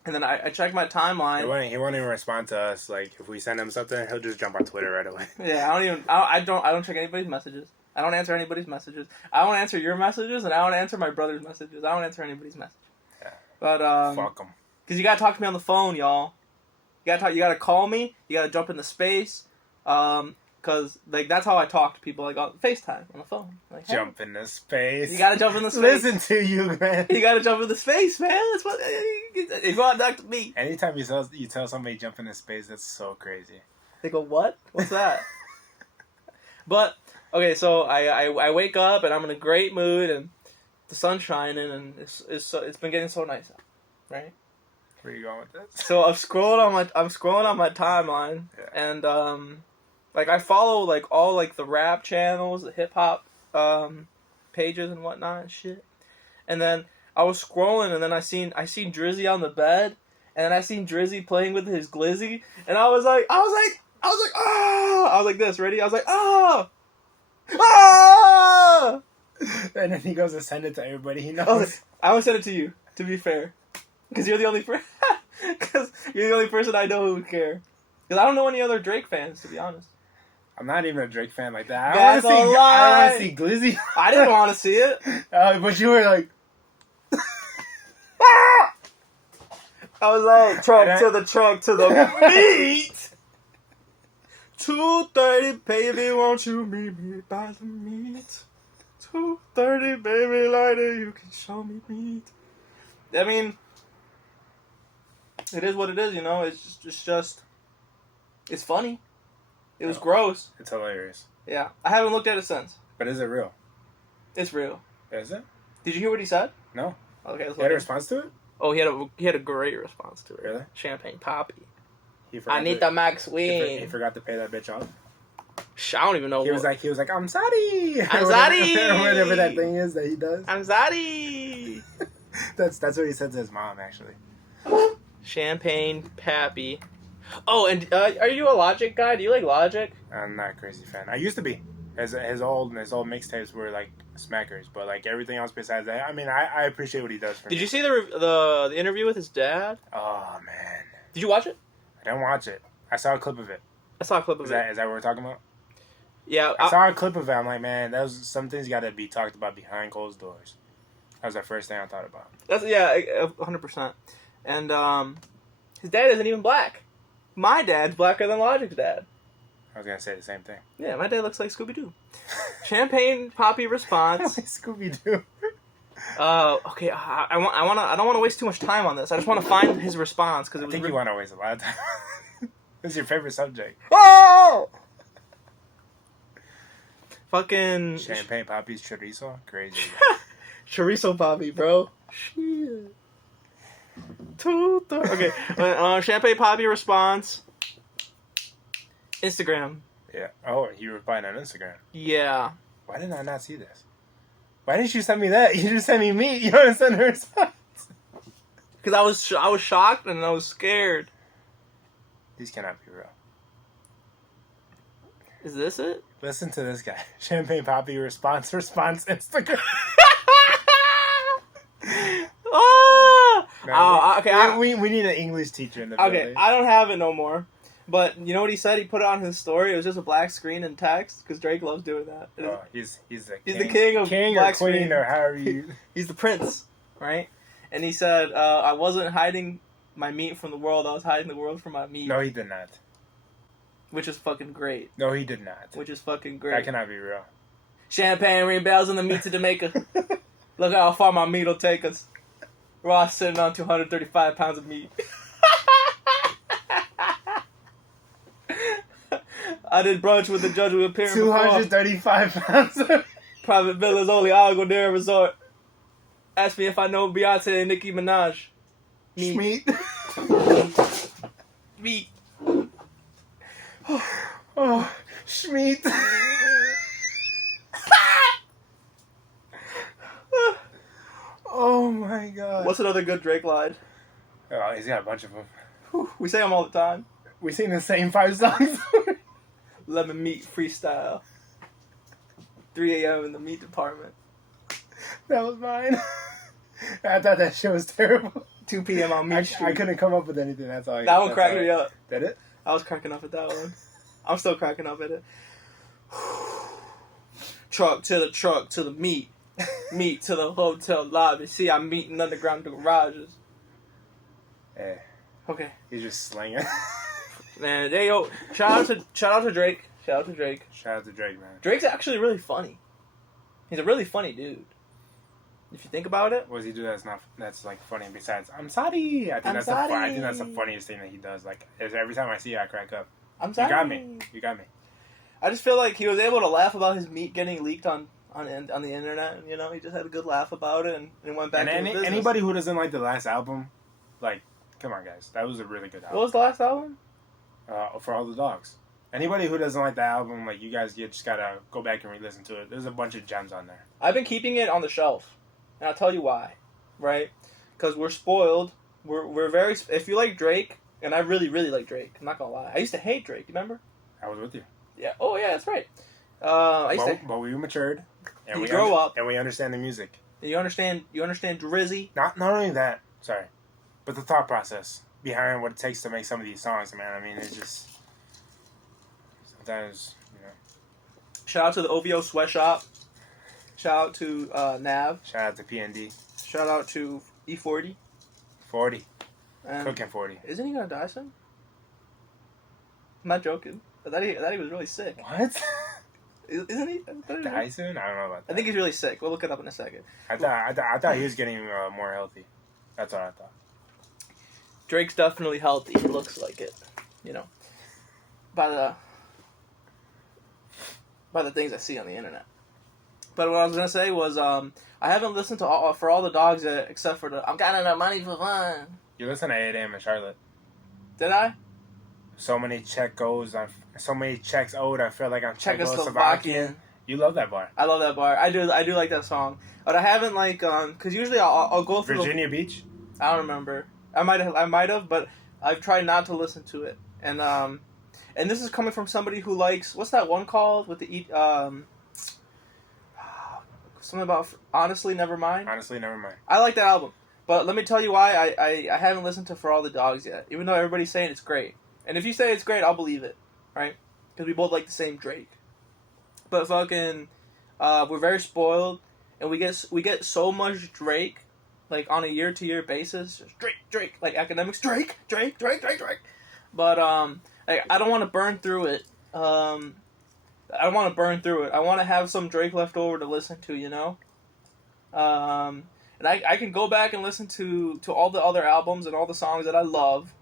And then I checked my timeline. He won't even respond to us. Like, if we send him something, he'll just jump on Twitter right away. Yeah, I don't check anybody's messages. I don't answer anybody's messages. I don't answer your messages, and I don't answer my brother's messages. I don't answer anybody's message. Yeah. But fuck them. Because you gotta talk to me on the phone, y'all. You gotta call me. You gotta jump into space. Because like that's how I talk to people, like on FaceTime on the phone. Like, hey, jump into space. You gotta jump into space. Listen to you, man. You gotta jump into space, man. That's what. If you want to talk to me. Anytime you tell somebody jump into space, that's so crazy. They go, what? What's that? But okay, so I wake up and I'm in a great mood and the sun's shining and it's been getting so nice out, right? Where are you going with this? So I'm scrolling on my timeline, yeah. And like I follow like all like the rap channels, the hip hop pages and whatnot and shit. And then I was scrolling and then I seen Drizzy on the bed, and then I seen Drizzy playing with his Glizzy, and I was like, oh! I was like this, ready? I was like, oh! Ah! And then he goes to send it to everybody he knows. I would send it to you, to be fair. Because you're the only person I know who would care. Because I don't know any other Drake fans, to be honest. I'm not even a Drake fan like that. I don't want to see Glizzy. I didn't want to see it. But you were like... I was like, truck to the beat. 2:30, baby, won't you meet me by the meat? 2:30, baby, later you can show me meat. I mean, it is what it is, you know. It's just, it's funny. It was gross. It's hilarious. Yeah, I haven't looked at it since. But is it real? It's real. Is it? Did you hear what he said? No. Okay. He had a response to it? Oh, he had a great response to it. Really? Champagne Papi. I need the Max Wing. He forgot to pay that bitch off. I don't even know. He was like, I'm sorry. I'm sorry. Whatever that thing is that he does. I'm sorry. That's what he said to his mom, actually. Champagne Papi. Oh, and are you a Logic guy? Do you like Logic? I'm not a crazy fan. I used to be. His old mixtapes were like smackers, but like everything else besides that, I mean, I appreciate what he does. Did you see the interview with his dad? Oh man. Did you watch it? I didn't watch it. I saw a clip of it. I saw a clip of it. Is that what we're talking about? Yeah. I saw a clip of it. I'm like, man, some things got to be talked about behind closed doors. That was the first thing I thought about. That's 100%. And his dad isn't even black. My dad's blacker than Logic's dad. I was gonna say the same thing. Yeah, my dad looks like Scooby-Doo. Champagne Papi response. Like Scooby-Doo. Okay. I don't want to waste too much time on this. I just want to find his response because I think you want to waste a lot of time. This is your favorite subject. Oh! Fucking Champagne Papi's chorizo, crazy. Chorizo Papi, bro. Shit. Okay. Champagne Papi response. Instagram. Yeah. Oh, he replied on Instagram. Yeah. Why did I not see this? Why didn't you send me that? You just sent me meat. You don't send her response. Because I was shocked and I was scared. These cannot be real. Is this it? Listen to this guy. Champagne Papi response Instagram. Oh! No, Okay. We need an English teacher in the building. Okay, I don't have it no more. But you know what he said? He put it on his story. It was just a black screen and text because Drake loves doing that. He's the king of king black or queen screen. or however you. He's the prince, right? And he said, "I wasn't hiding my meat from the world. I was hiding the world from my meat." No, he did not. Which is fucking great. No, he did not. Which is fucking great. That cannot be real. Champagne ring bells and the meat to Jamaica. Look how far my meat will take us. Ross sitting on 235 pounds of meat. I did brunch with the judge who appeared 235 pounds of private villas only Agua Dare Resort. Ask me if I know Beyonce and Nicki Minaj. meat. Meat. Oh, Schmeat. Oh my god. What's another good Drake line? Oh, he's got a bunch of them. Whew, we say them all the time. We sing the same 5 songs. Lemon meat freestyle. 3 a.m. in the meat department. That was mine. I thought that shit was terrible. 2 p.m. on Meat Street. I couldn't come up with anything. That's all. That one cracked me up. Did it? I was cracking up at that one. I'm still cracking up at it. Truck to the meat. Meat to the hotel lobby. See, I'm meeting underground garages. Yeah. Okay. He's just slinging. Man, hey yo, shout out to Drake. Shout out to Drake. Shout out to Drake, man. Drake's actually really funny. He's a really funny dude. If you think about it. What does he do that's like funny besides I'm sorry? I think that's the funniest thing that he does. Like every time I see it, I crack up. I'm sorry. You got me. I just feel like he was able to laugh about his meat getting leaked on the internet. You know, he just had a good laugh about it and went back to his business. Anybody who doesn't like the last album, like, come on, guys, that was a really good album. What was the last album? For All the Dogs. Anybody who doesn't like the album, like, you just gotta go back and re-listen to it. There's a bunch of gems on there. I've been keeping it on the shelf, and I'll tell you why. Right? Because we're spoiled. We're very. If you like Drake, and I really like Drake, I'm not gonna lie. I used to hate Drake. You remember? I was with you. Yeah. Oh yeah, that's right. But we matured. And we grow up, and we understand the music. You understand Drizzy. Not only that, sorry, but the thought process behind what it takes to make some of these songs, man. I mean, it's just sometimes, you know. Shout out to the OVO Sweatshop. Shout out to Nav. Shout out to PND. Shout out to E40. 40. And Cooking 40. Isn't he gonna die soon? I'm not joking. I thought he was really sick. What? Isn't he? Die soon? I don't know about that. I think he's really sick. We'll look it up in a second. I thought he was getting more healthy. That's what I thought. Drake's definitely healthy. He looks like it. You know. By the things I see on the internet. But what I was gonna say was I haven't listened to For All the Dogs yet, except for the I'm got enough money for fun. You listen to 8 a.m. in Charlotte. Did I? So many checks owed. I feel like I'm Czechoslovakian. You love that bar. I love that bar. I do like that song, but I haven't because usually I'll go through Virginia Beach. I don't remember. I might have, but I've tried not to listen to it. And this is coming from somebody who likes what's that one called with the something about Honestly Nevermind. Honestly Nevermind. I like that album, but let me tell you why I haven't listened to For All the Dogs yet, even though everybody's saying it's great. And if you say it's great, I'll believe it, right? Because we both like the same Drake. But fucking, we're very spoiled, and we get so much Drake, like on a year-to-year basis. Just Drake, like academics, Drake. But like, I don't want to burn through it. I don't want to burn through it. I want to have some Drake left over to listen to, you know. And I can go back and listen to all the other albums and all the songs that I love.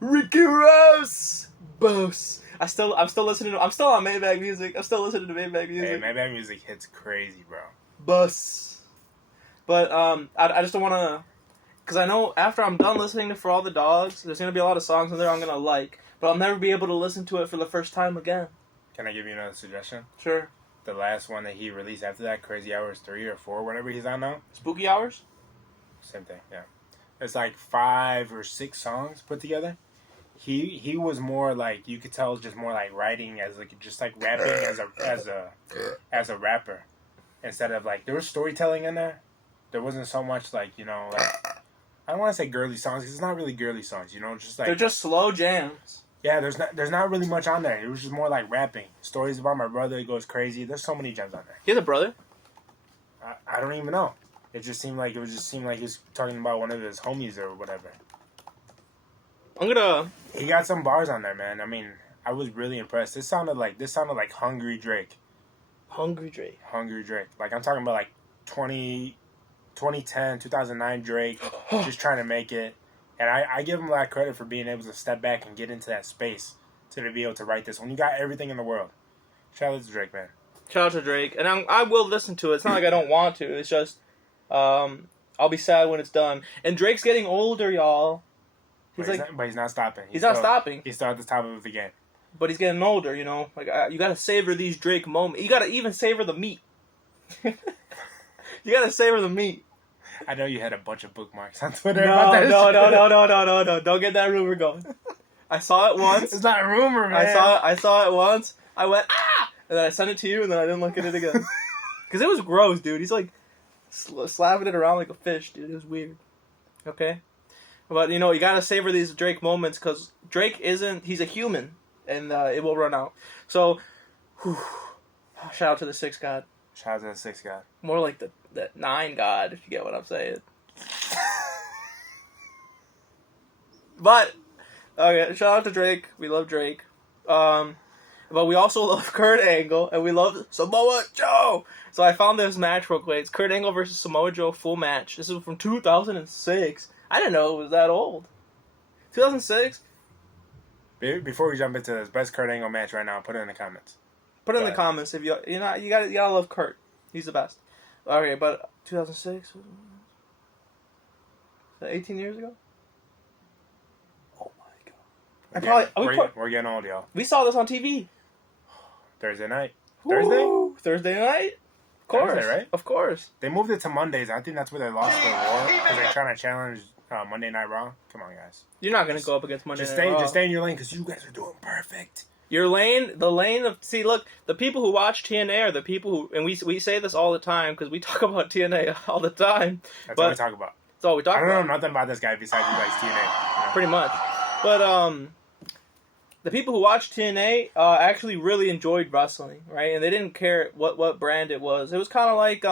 Ricky Ross, boss. I'm still listening. I'm still on Maybach Music. I'm still listening to Maybach Music. Hey, Maybach Music hits crazy, bro. Bus. But I just don't want to, because I know after I'm done listening to For All the Dogs, there's gonna be a lot of songs in there I'm gonna like, but I'll never be able to listen to it for the first time again. Can I give you another suggestion? Sure. The last one that he released after that, Crazy Hours 3 or 4, whatever he's on now. Spooky Hours. Same thing, yeah. It's like 5 or 6 songs put together. He was more like, you could tell, just more like writing as like just like rapping as a rapper, instead of like there was storytelling in there. There wasn't so much like, you know, like, I don't want to say girly songs because it's not really girly songs, you know, just like they're just slow jams. Yeah, there's not really much on there. It was just more like rapping. Stories about my brother. It goes crazy. There's so many gems on there. He has a brother? I don't even know. It just seemed like he was talking about one of his homies or whatever. He got some bars on there, man. I mean, I was really impressed. This sounded like Hungry Drake. Hungry Drake. Like I'm talking about like 2010, 2009 Drake, just trying to make it. And I give him a lot of credit for being able to step back and get into that space to be able to write this when you got everything in the world. Shout out to Drake, man. Shout out to Drake. And I will listen to it. It's not like I don't want to. It's just I'll be sad when it's done. And Drake's getting older, y'all. But he's not stopping. He's not stopping. He's still at the top of the game. But he's getting older, you know. Like you gotta savor these Drake moments. You gotta even savor the meat. You gotta savor the meat. I know you had a bunch of bookmarks on Twitter. No. Don't get that rumor going. I saw it once. It's not a rumor, man. I saw it once. I went, ah! And then I sent it to you, and then I didn't look at it again. Because it was gross, dude. He's like slapping it around like a fish, dude. It was weird. Okay? But, you know, you gotta savor these Drake moments, because Drake he's a human, and it will run out. So, shout out to the 6 God. Shout out to the 6 God. More like the 9 God, if you get what I'm saying. But, okay, shout out to Drake. We love Drake. But we also love Kurt Angle, and we love Samoa Joe. So I found this match real quick. It's Kurt Angle versus Samoa Joe full match. This is from 2006. I didn't know it was that old. 2006? Before we jump into this, best Kurt Angle match right now, put it in the comments. Put it in the comments if you gotta love Kurt. He's the best. Okay, but 2006? Is that 18 years ago? Oh my god! We're getting old, y'all. We saw this on TV. Thursday night. Thursday night? Of course. Thursday, right? Of course. They moved it to Mondays. I think that's where they lost their war. Because they're trying to challenge Monday Night Raw. Come on, guys. You're not going to go up against Monday Night Raw. Just stay in your lane because you guys are doing perfect. Your lane, the lane of... See, look, the people who watch TNA are the people who... And we say this all the time because we talk about TNA all the time. That's all we talk about. That's all we talk about. I don't know nothing about this guy besides he likes TNA. You know? Pretty much. But, the people who watch TNA actually really enjoyed wrestling, right? And they didn't care what brand it was. It was kind of like,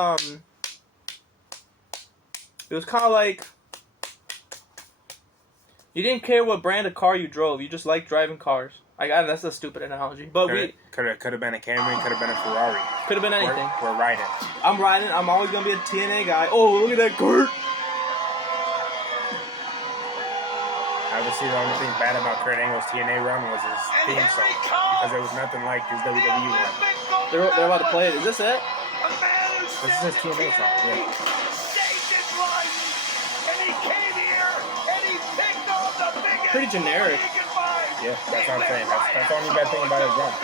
you didn't care what brand of car you drove. You just liked driving cars. That's a stupid analogy. But could have been a Camry, could have been a Ferrari. Could have been anything. We're riding. I'm riding. I'm always going to be a TNA guy. Oh, look at that Kurt. Obviously, the only thing bad about Kurt Angle's TNA run was his theme song, because there was nothing like his WWE one. They're about to play it. Is this it? This is his TNA song, yeah. Pretty generic. Yeah, that's what I'm saying. That's the only bad thing about his run.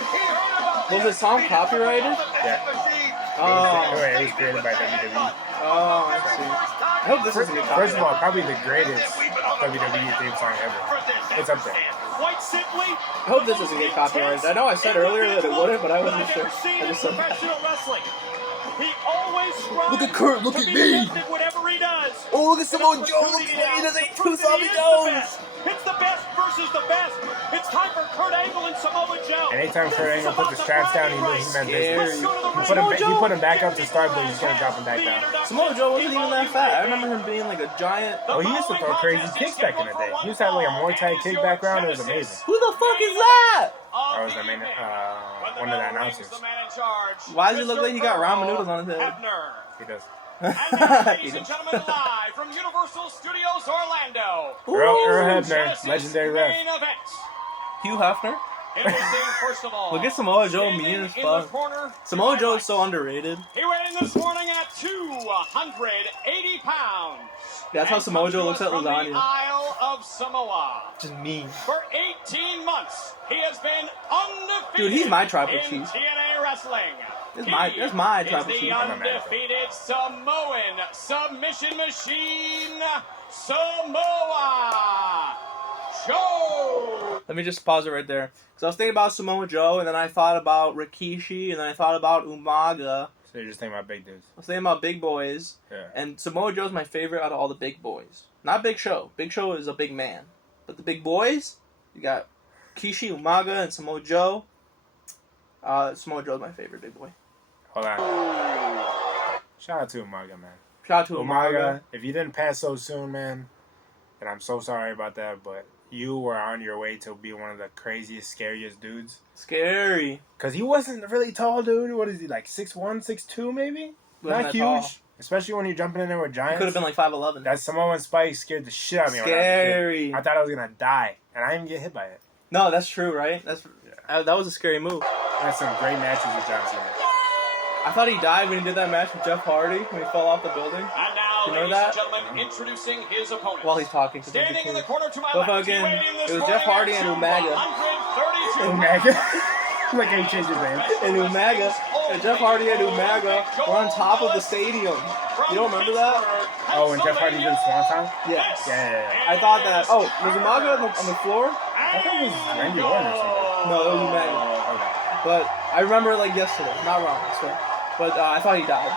Was the song copyrighted? Yeah. Oh. It was created by WWE. Oh, I see. I hope this isn't a copyright. First of all, probably the greatest WWE theme song ever. It's up there. I hope this doesn't get copyrighted. I know I said earlier that it wouldn't, but I wasn't sure. I just said that. Look at Kurt, look at me! Oh, look at Samoa Joe, look at me, he does 2 Samoa Joes! It's the best versus the best. It's time for Kurt Angle and Samoa Joe. Anytime Kurt Angle put the straps down, he meant business. He put him back up to start, but he's going to drop him back down. Samoa Joe wasn't even that fat. I remember him being like a giant... Oh, he used to throw crazy kicks back in the day. He used to have like a Muay Thai kick background. It was amazing. Who the fuck is that? That was one of the announcers. Why does he look like he got ramen noodles on his head? He does. And now, ladies and gentlemen, live from Universal Studios Orlando. Earl Hebner, legendary ref. Hugh Hefner? Look at Samoa Joe, mean as fuck. Samoa Joe is so underrated. He weighed in this morning at 280 pounds. That's how Samoa Joe looks at lasagna. From the Isle of Samoa. Just mean. For 18 months, he has been undefeated. Dude, he's my tribal chief. In TNA wrestling. That's my tribal chief. The undefeated Samoan submission machine, Samoa Joe. Let me just pause it right there. So I was thinking about Samoa Joe, and then I thought about Rikishi, and then I thought about Umaga. So you're just thinking about big dudes. I was thinking about big boys. Yeah. And Samoa Joe's my favorite out of all the big boys. Not Big Show. Big Show is a big man. But the big boys, you got Kishi, Umaga, and Samoa Joe. Samoa Joe's my favorite big boy. Hold on. Shout out to Umaga, man. Shout out to Umaga. If you didn't pass so soon, man, then I'm so sorry about that, but you were on your way to be one of the craziest, scariest dudes. Scary. Because he wasn't really tall, dude. What is he, like 6'1", 6'2", maybe? Wasn't Not that huge. tall. Especially when you're jumping in there with giants. Could have been like 5'11". That Samoan spike scared the shit out of me. Scary. When I was a kid. I thought I was going to die, and I didn't get hit by it. No, that's true, right? That was a scary move. I had some great matches with John Cena. I thought he died when he did that match with Jeff Hardy when he fell off the building. And now, You know ladies that? and gentlemen, introducing his opponent. While he's talking to Standing in the WWE. corner to my But left, fucking, weighing this it was Jeff Hardy and morning Umaga. 132 Umaga? Like how he changed his name. And Umaga, and Jeff Hardy and Umaga were on top of the stadium. You don't remember that? Oh, when Jeff Hardy did Swanton? Yes. Yeah. I thought that. Oh, was Umaga on the floor? I thought it was Randy Orton or something. No, it was Umaga. Okay. But I remember like yesterday. Not wrong, I swear. But I thought he died.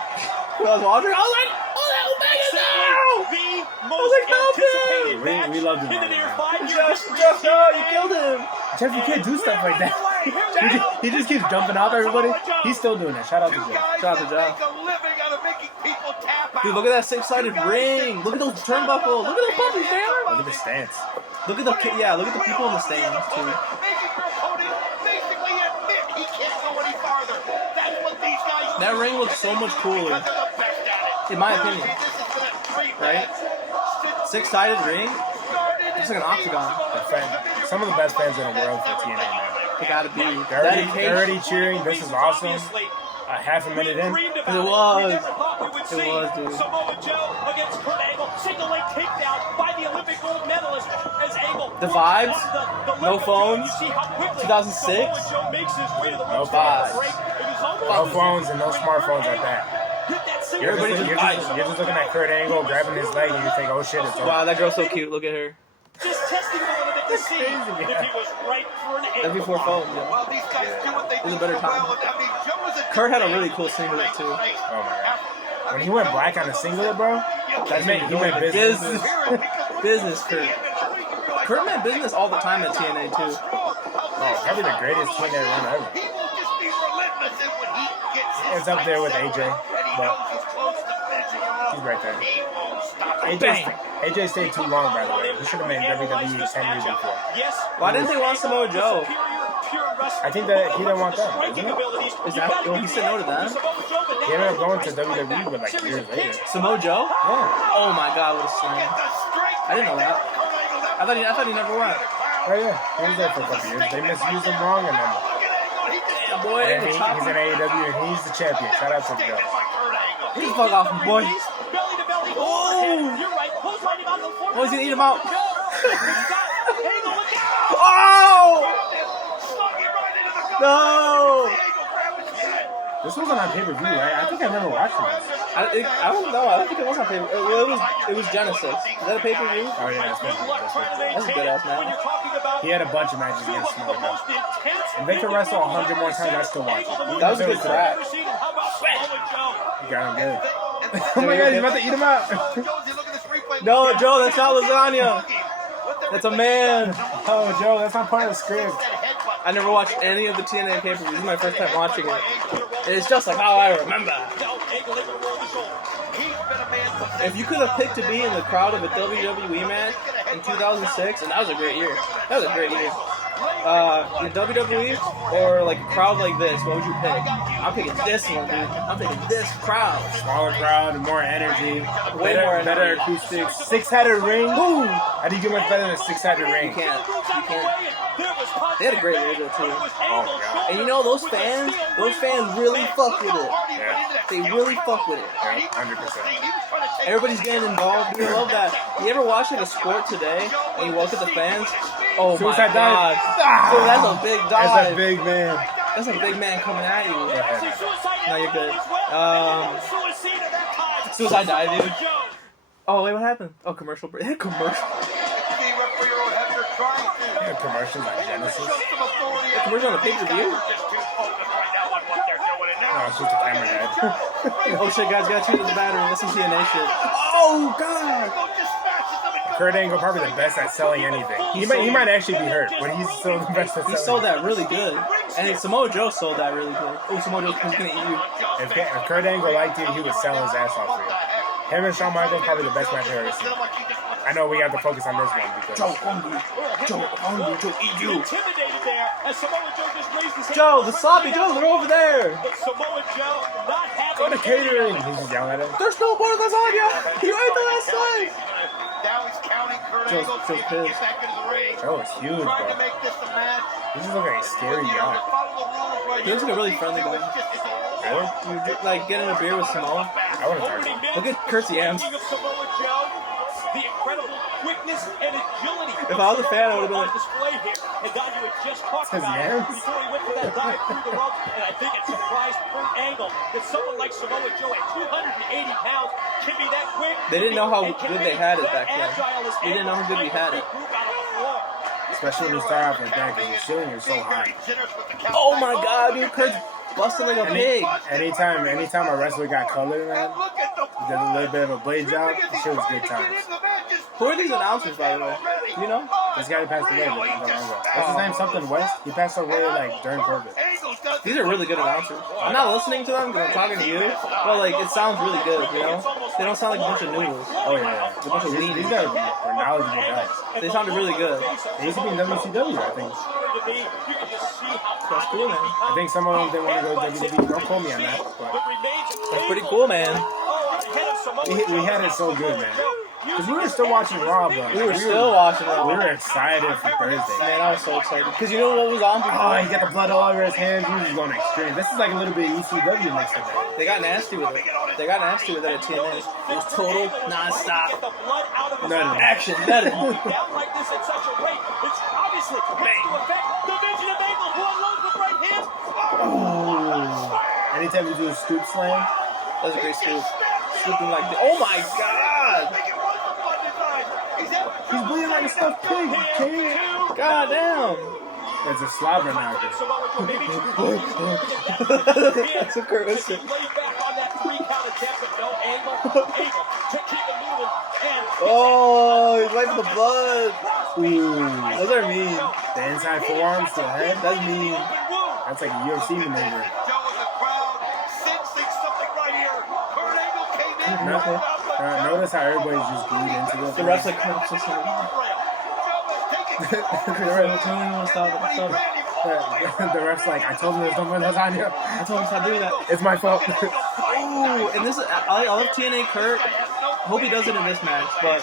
When I was watching, I was like, oh, that Umaga now! The most anticipated match We loved him. in the near 5 year Jeff, history Jeff, of no, TNA. you killed him. Jeff, you can't do stuff like that. He just keeps jumping off everybody. He's still doing it. Shout out to Jeff. Shout out to Jeff. Dude, look at that six-sided ring. Look at those turnbuckles. Look at those puppies, man. Look at the stance. Look at the people in the stands too. That ring looks so much cooler, in my opinion. Right? Six-sided ring. It's like an octagon. Some of the best fans in the world for TNA, man. They gotta be. They're already cheering. This is awesome. Half a minute in. It was, dude. Samoa Joe against Kurt Angle. Single leg takedown by the Olympic gold medalist as Angle. The vibes? No phones? 2006? No vibes. No phones and no smartphones at that. Everybody just vibes. You're just looking at Kurt Angle grabbing his leg and you think, oh shit, it's over. Wow, that girl's so cute. Look at her. Just testing the limit to see if he was right for an That's before phones, yeah. Well, these guys do what they It was do a better so time. well. I mean, Joe was a Kurt had a really cool singlet too. Oh my god. When he went black on the singlet, bro, he meant business. Business, Kurt. Kurt meant business all the time at TNA too. Oh, probably the greatest TNA run ever. He will just be relentless in when he gets his It's up there with AJ, and he but knows he's close to finishing him off. he's right there. He won't stop. AJ stayed too long, by the way. He should have made WWE 10 years before. Why didn't they want Samoa Joe? I think that he didn't want that. Isn't it? Is that? Well, he said no to that. He ended up going to WWE, but like years later. Samoa Joe? Yeah. Oh my God, what a slam! I didn't know that. I thought he never went. Oh yeah, he was there for a couple years. They misused him wrong, and then Damn, boy, and they he's chop in him. AEW, and he's the champion. Shout out to Joe. Get the fuck off him, boy. Oh! Oh, he's gonna eat him out. Oh! No! This wasn't on pay-per-view, right? I think I remember watching this. I don't know. I don't think it was on pay. Well, it was Genesis. Is that a pay per view? Oh yeah, that's That's a good ass match. He had a bunch of matches against Samoa Joe. And they could wrestle 100 more times, I'd still watch it. That was a good crack. You got him good. Oh my god, he's about to eat him out. No, Joe, that's not lasagna. That's a man. Oh, Joe, that's not part of the script. I never watched any of the TNA pay per views. This is my first time watching it. It's just like how I remember. If you could have picked to be in the crowd of a WWE match in 2006, and that was a great year. That was a great year. In WWE or like a crowd like this, what would you pick? I'm picking this one, dude. I'm picking this crowd. Smaller crowd, more energy, Way more better energy. acoustics. Six-sided ring. Woo! How do you get much better than a six-sided ring? You can't. They had a great logo too. Oh my god. And you know those fans really fuck with it. Yeah. They really fuck with it. Yeah, 100%. Everybody's getting involved. I love that. You ever watch like a sport today and you walk at the fans? Oh my Suicide god. dive. Ah! So that's a big dive. That's a big man. That's a big man coming at you. Yeah. No, you're good. Suicide dive, dude. Oh wait, what happened? Oh, commercial break. They had commercial. Yeah, commercials like Genesis. They had commercial on the pay-per-view. No, it's just a camera guy. Oh shit, guys, gotta change the battery. Listen to TNA shit. Oh god. Kurt Angle probably the best at selling anything. He might actually be hurt, but he's still the best at selling. He sold that really good. And Samoa Joe sold that really good. Oh, Samoa Joe's going to eat you. If Kurt Angle liked you, he would sell his ass off for you. Him and Shawn Michaels probably the best match I've ever seen. I know we have to focus on this one because Joe hungry, Joe eat you. Intimidated there as Samoa Joe just raised his hand. Joe, the sloppy Joes are over there. But Samoa Joe not having go to catering. He's just yelling at him. There's no more lasagna. You ate the last slice. Now he's counting Kurt Joe's Angle. See if he can get back into the ring. Joe is huge, Trying to bro. make this a match. He just looks like a scary guy. He looks like a really friendly guy. Really? You like getting a beer with Samoa? I want to talk to him. Look at Kurt's yams. Speaking of Samoa Joe, the incredible quickness and agility. If I was a fan, I would have been on like, display here. And Don, you had just talked His about yams? it before he went for that dive through the rope. And I think it surprised Kurt Angle that someone like Samoa Joe at 280 pounds can be that quick. They didn't know how and can good be they had it that back then. agile as They didn't know how good we had it. every group out on the floor. Especially when you start off like that because your ceiling is so high. Oh my god, dude, Kurt's busting like a pig. Anytime a wrestler got color, man, he does a little bit of a blade job, it shows good times. Who are these announcers, by the way? You know? This guy who passed away, but not that long ago. What's his name? Something West? He passed away like during COVID. These are really good announcers. I'm not listening to them because I'm talking to you, but like it sounds really good, you know? They don't sound like a bunch of noodles. Oh yeah, A bunch of these weenies. guys are knowledgeable guys. They sounded really good. They used to be in WCW, I think. That's cool, man. I think some of them they want to go to WWE. Don't quote me on that, but That's pretty cool, man. we had it so good, man. Because we were still watching Raw, bro. We were still watching We it. were excited for Thursday. Man, I was so excited. Because you know what was on? Oh, he got the blood all over his hands. He was going extreme. This is like a little bit ECW mix of that. They got nasty with it. They got nasty with it at TNA. It was total non-stop None. action. Nothing. Down like this at such a rate, it's obviously going to affect Division of Angle, who unloads with right hand. Anytime you do a scoop slam, That was a great scoop. Scooping like this. Oh my god! he's bleeding like a stuffed pig. King. God damn! It's a slobber knocker. That's what Kurt was saying. Laid back on that 3-count attempt, but no Angle able to keep it moving. And Oh, he's wiping the blood. Ooh. Those are mean. The inside forearms to the head. That's mean. That's like a UFC maneuver. Notice how everybody's just glued into this. The ref's like, oh, I'm so sorry. Tell me you want to stop it. Stop it. The ref's like, I told him there's no more lasagna. I told him to stop doing that. It's my fault. Ooh, and this is, I love TNA Kurt. Hope he does it in this match, but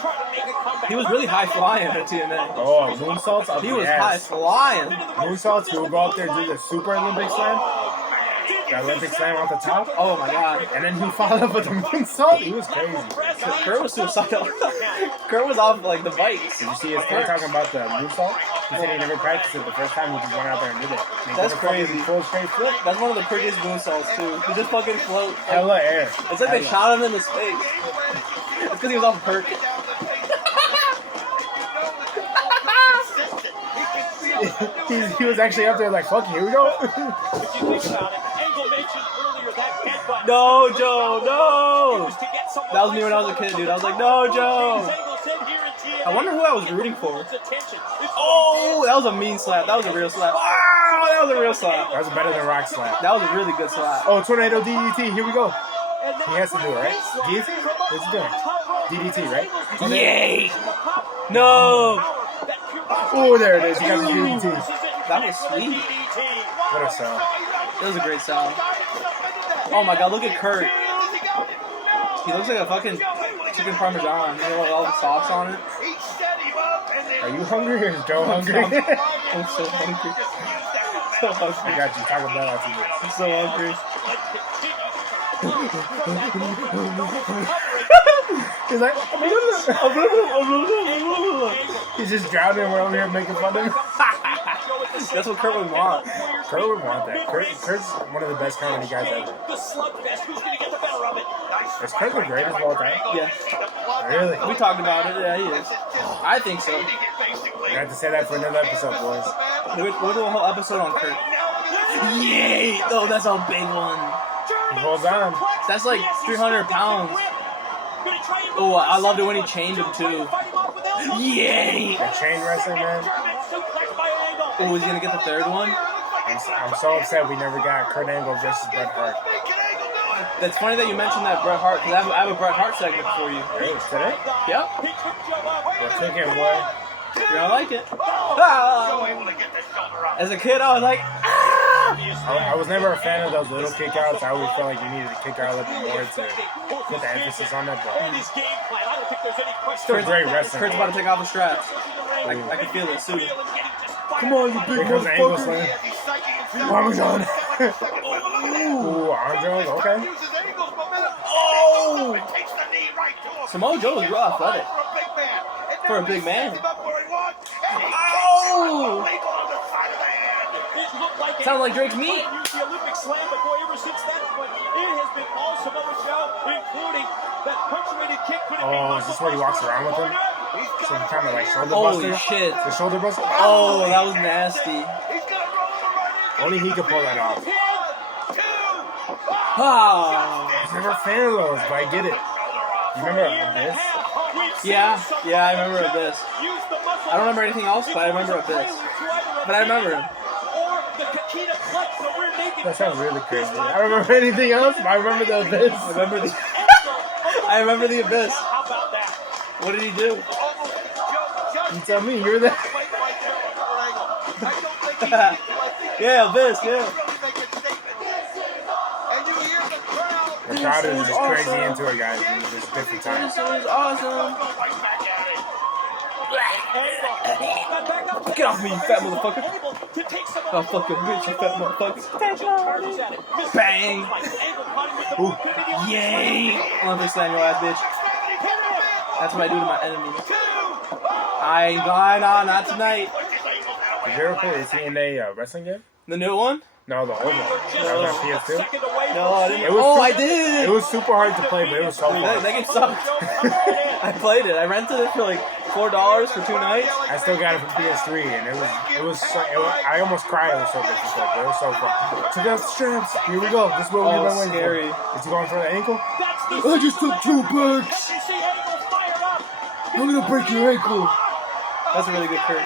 he was really high flying at TNA. Oh, moonsaults up He the was high ass. flying. Moonsaults, he would go up there and do the Super Olympic Slam. The Olympic Slam off the top. Oh my god. And then he followed up with a moonsault. He was crazy. Kurt was suicidal. Kurt was off like the bikes. Did you see his friend talking about the moonsault? He said he never practiced it the first time. He just went out there and did it. And he That's did a fucking crazy. Full straight flip. That's one of the prettiest moonsaults too. He just fucking float. Hella air. It's like they Hella. shot him in the space. It's because he was off perk. He was actually up there like, fuck, here we go. if you think about it, Angle mentioned earlier that headbutt. No, Joe, no. To get someone That was me when I was a kid, dude. I was like, no, Joe. Angle said here in TNA, I wonder who I was rooting for. attention. Oh, that was a mean slap. That was a real slap. Wow, that was a real slap. That was better than Rock Slap. That was a really good slap. Oh, Tornado DDT, here we go. He has to do it, right? DDT? What's he doing? DDT, right? Yay! No! Oh, there it is. He got the DDT. That was sweet. What a sell. That was a great sound. Oh my god, look at Kurt. He looks like a fucking chicken parmesan. You know, with all the sauce on it. Are you hungry or is Joe hungry? I'm so hungry. So I hungry. got you. Taco Bell after this. I'm so hungry. He's like, he's just drowning. We're over here making fun of him. That's what Kurt would want. Kurt would want that. Kurt's one of the best comedy guys ever. The slugfest, who's going to get the better of it? Is Kurt the greatest of all time? Yeah. Really? We talked about it. Yeah, he is. I think so. We have to say that for another episode, boys. We'll do a whole episode on Kurt. Yay! Oh, that's a big one. He holds on. That's like 300 pounds. Oh, I loved it when he chained him too. Yay! The chain wrestling, man. Oh, he's gonna get the third one? I'm so upset we never got Kurt Angle versus Bret Hart. That's funny that you mentioned that Bret Hart, because I have a Bret Hart segment for you. Really? Today? Yep. We're cooking, boy. You're gonna like it. Ah! As a kid, I was like, ah! I was never a fan of those little kickouts. I always felt like you needed to kick out a little bit more to put the emphasis on that. But still great wrestling. Kurt's about to take off the straps. I can feel it soon. Come on, you big Here comes the angle motherfucker. slam. Parmesan. Ooh, Andre, okay. Oh! Samoa Joe is real athletic. For a big man. Oh! Sounds like Drake's meat. Oh, is this where he walks around with him? Some kind of like shoulder Holy buster? shit. The shoulder buster? Oh, that was nasty. Only he could pull that off. Ah. I was never a fan of those, but I get it. You remember this? Yeah, I remember Abyss. I don't remember anything else, but I remember Abyss. But I remember him. That sounds really crazy. I don't remember anything else, but I remember the Abyss. I remember the Abyss. What did he do? You tell me, you're there. Yeah, Abyss, yeah. The crowd is just crazy into it, guys. It's just different times. This was awesome. Get off me, you fat motherfucker. I'll fuck your bitch, you fat motherfucker. Bang. Ooh. Yay. Olympic slam your ass, bitch. That's what I do to my enemy. I ain't going on, not tonight. Did you ever play the TNA wrestling game? The new one? No, the old one. That was on PS2. No, I didn't. It was I did. It was super hard to play, but it was so fun. That game sucked. I played it. I rented it for like $4 for 2 nights. I still got it from PS3, and I almost cried. It was so difficult, but it was so fun. Took out the straps. Here we go. This is what we've been waiting scary. for. Is he going for the ankle? I just took 2 bucks. I'm gonna break your ankle. That's a really good Kurt.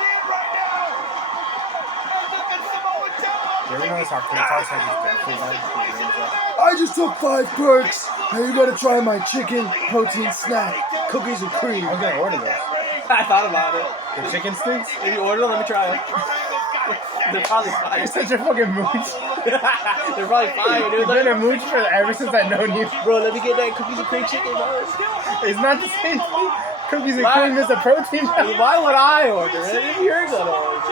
You ever notice how Kurt talks like he's dead? I just took 5 perks. Now you gotta try my chicken protein snack, cookies and cream. I was gonna order those. I thought about it. The chicken sticks? If you order them, let me try them. They're probably fire. You're such a fucking mooch. They're probably fire, dude. You've been a mooch for ever since I've known you. Bro, let me get that cookies and cream chicken, bro. It's not the same thing. Cookies and cream is a protein. Why would I order it if you're gonna order it?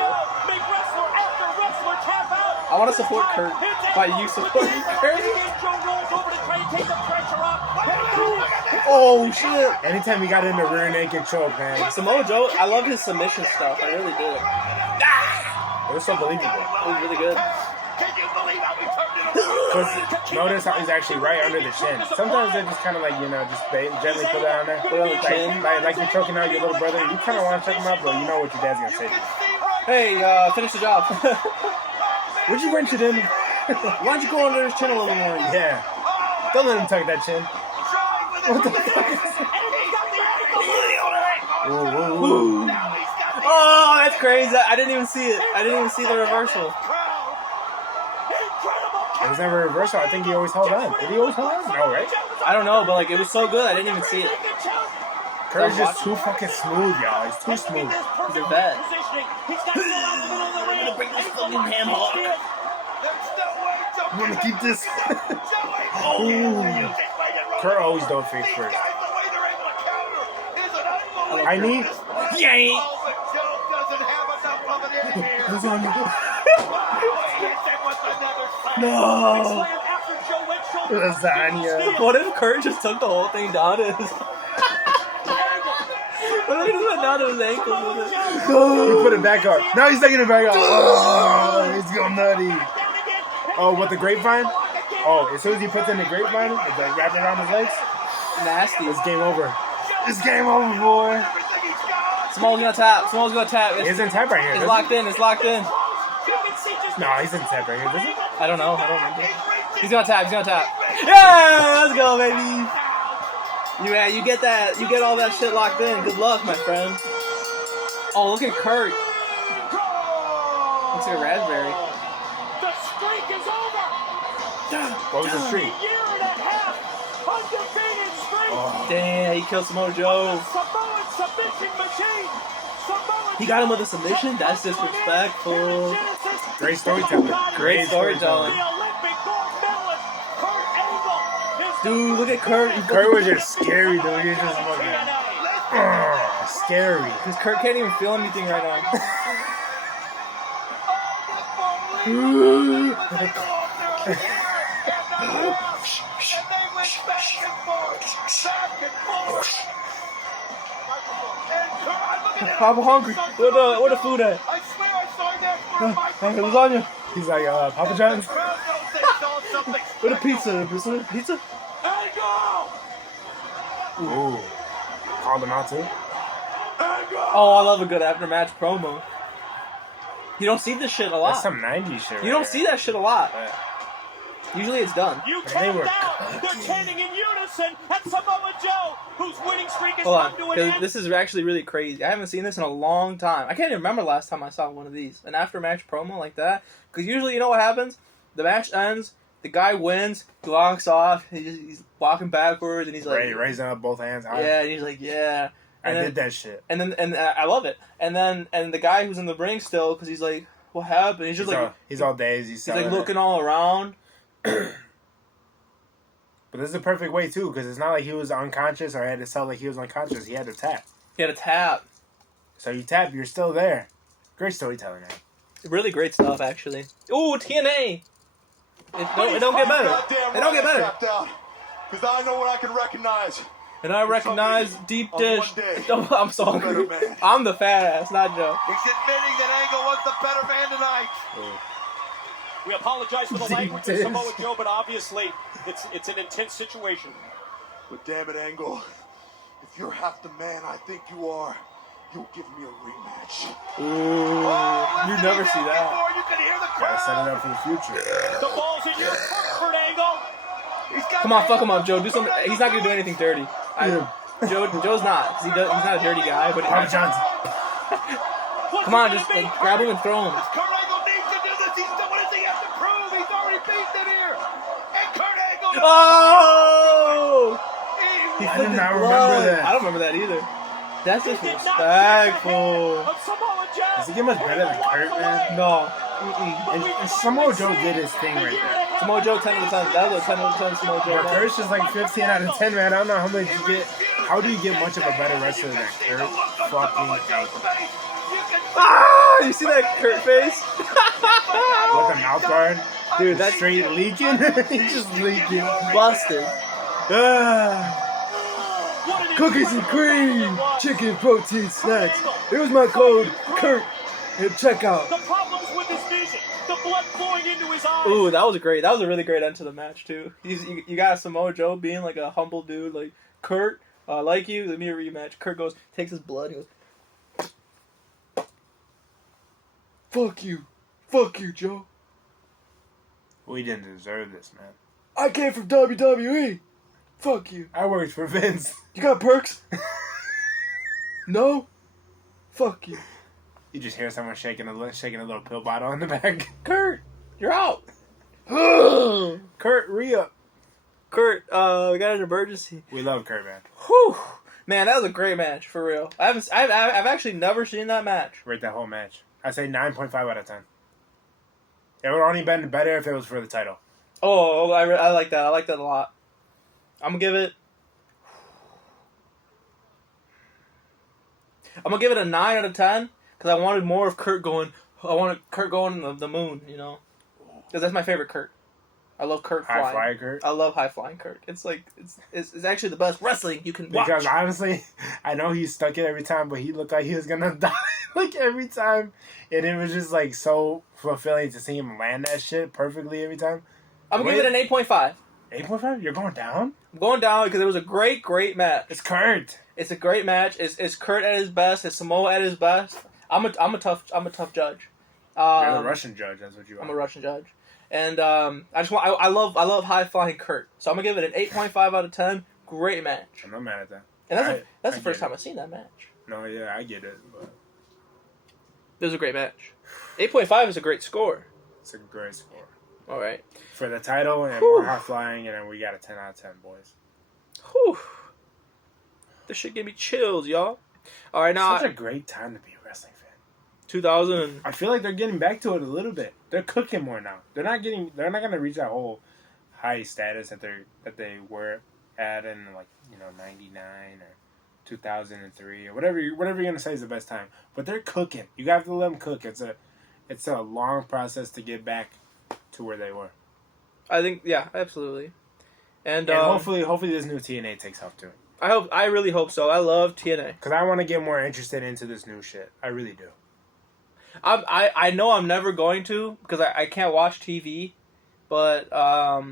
I want to support Kurt by you supporting Kurt. Oh shit! Anytime he got in the rear naked choke, man. Samoa Joe, I love his submission stuff. I really did. It was so believable. It was really good. Notice how he's actually right under the chin. Sometimes they're just kind of like, just gently put that on there. Put it on the chin. Like you're choking out your little brother. You kind of want to check him out, but you know what your dad's going to say to you. Hey, finish the job. Would you wrench it in? Why don't you go under his chin a little more? Yeah. Don't let him tuck that chin. What the fuck is that? Ooh. Oh, that's crazy. I didn't even see it. I didn't even see the reversal. It was never a reversal. I think he always held on. Did he always hold on? No, right? I don't know, but it was so good. I didn't even see it. Kurt's just too fucking smooth, y'all. He's too smooth. He's a vet. I'm gonna break this fucking ham hock. I'm gonna keep this. Ooh. Kurt always don't face first. I need. Yay! No! Lasagna. What if Kurt just took the whole thing down to his... What if he just went down to his ankles with it? He put it back up. Now he's taking it back up. Oh, he's going nutty. Oh, what, the grapevine? Oh, as soon as he puts in the grapevine, it's like wrapping around his legs. Nasty. It's game over. It's game over, boy. Samoa's gonna tap. Samoa's gonna tap. He's in tap right here. It's locked in. It's locked in. No, he's in tap right here, doesn't he? I don't know. I don't remember. He's gonna tap. He's gonna tap. Yeah! Let's go, baby. You get that. You get all that shit locked in. Good luck, my friend. Oh, look at Kurt. Looks like a raspberry. The streak is over. What was the streak? A year and a half undefeated streak. Oh. Damn, he killed Samoa Joe. Samoan submission machine. Samoa He got him with a submission? That's disrespectful. Great storytelling. Great storytelling. The Olympic gold medalist, Kurt Angle. Dude, look at Kurt. Kurt was just scary, dude. He was just fucking scary. Because Kurt can't even feel anything right now. I'm hungry. Where the food at? I swear I saw that for my Lasagna. He's like, Papa John's? Where the pizza? Pizza? Ooh. Called him out too? Oh, I love a good after-match promo. You don't see this shit a lot. That's some 90s shit. You don't see that shit a lot. Usually it's done. You They count were down. They're chanting in unison at Samoa Joe, whose winning streak is Hold come to on, an because end. this is actually really crazy. I haven't seen this in a long time. I can't even remember last time I saw one of these. An after-match promo like that. Because usually, you know what happens? The match ends, the guy wins, he walks off, he's walking backwards, and he's like... Raising up both hands high. Yeah, and he's like, yeah. And I then, did that shit. And I love it. And the guy who's in the ring still, because he's like, what happened? He's just He's all dazed. he's like looking all around. But this is a perfect way, too, because it's not like he was unconscious or had to sell like he was unconscious. He had to tap. He had a tap. So you tap, you're still there. Great storytelling, man. Really great stuff, actually. Ooh, TNA! It don't get better. It don't get better. Because I know what I can recognize. And I recognize deep on dish. one day, I'm so hungry. better man. I'm the fat ass, not Joe. He's admitting that Angle was the better man tonight. We apologize for the Deep language of dish. Samoa Joe, but obviously it's an intense situation. But damn it, Angle. If you're half the man I think you are, you'll give me a rematch. Ooh, you never see that. You can hear the Gotta set crowd. it up for the future. The ball's in your court, Kurt Angle. Come on, fuck him up, Joe. Do something. He's not gonna do anything dirty. Joe's not. He's not a dirty guy. But Papa John's. come on, just like, grab him and throw him. Kurt Angle needs to do this. He's done what does he have to prove? He's already beaten it here. And Kurt Angle. Oh! He I flicked did his not blood. remember that. I don't remember that either. That's He did not disrespectful. of Samoa Joe. Does he get much better than Kurt, man? No. And Samoa Joe did his thing right there. Samoa Joe 10 out of 10. That was a 10 out of 10 Samoa Joe. But Kurt's just like 15 out of 10, man. I don't know how much you get. How do you get much of a better wrestler than Kurt? Fucking Angle. Ah! You see that Kurt face? With a mouth guard. Dude, that's Straight leaking. He's just leaking. busted. Ah. Cookies and cream, chicken protein snacks. Here's my code, Kurt, at checkout. The problems with his vision, the blood flowing into his eyes. Ooh, that was great. That was a really great end to the match too. You got Samoa Joe being like a humble dude, like Kurt. I like you. Let me a rematch. Kurt takes his blood. He goes, fuck you, Joe. We didn't deserve this, man. I came from WWE. Fuck you. I worked for Vince. You got perks? No. Fuck you. You just hear someone shaking a little pill bottle in the back. Kurt, you're out. Kurt, re-up. Kurt, we got an emergency. We love Kurt, man. Whew. Man, that was a great match, for real. I've actually never seen that match. Rate that whole match. I say 9.5 out of 10. It would only been better if it was for the title. Oh, I like that. I like that a lot. I'm gonna give it a 9 out of 10 because I wanted more of Kurt going. I wanted Kurt going in the moon, you know, because that's my favorite Kurt. I love Kurt flying. High flying Kurt. I love high flying Kurt. It's like it's actually the best wrestling you can watch. Because honestly, I know he stuck it every time, but he looked like he was gonna die like every time, and it was just like so fulfilling to see him land that shit perfectly every time. I'm gonna give it an 8.5. 8.5? You're going down? I'm going down because it was a great match. It's Kurt. It's a great match. It's Kurt at his best. It's Samoa at his best. I'm a tough judge. You're the Russian judge. That's what you are. I'm a Russian judge, and I love high flying Kurt. So I'm gonna give it an 8.5 out of 10. Great match. I'm not mad at that. And that's I the first get time I've seen that match. No, yeah, I get it. But It was a great match. 8.5 is a great score. It's a great score. All right. For the title and more high flying, and then we got a 10 out of 10, boys. Whew. This shit gave me chills, y'all. All right, now. Such a great time to be a wrestling fan. 2000. I feel like they're getting back to it a little bit. They're cooking more now. They're not gonna reach that whole high status that they were at in 99 or 2003 or whatever you're gonna say is the best time. But they're cooking. You have to let them cook. It's a long process to get back to where they were. I think, yeah, absolutely. And hopefully this new TNA takes off too. I really hope so. I love TNA because I want to get more interested into this new shit. I really do. I know I'm never going to because I can't watch TV, but I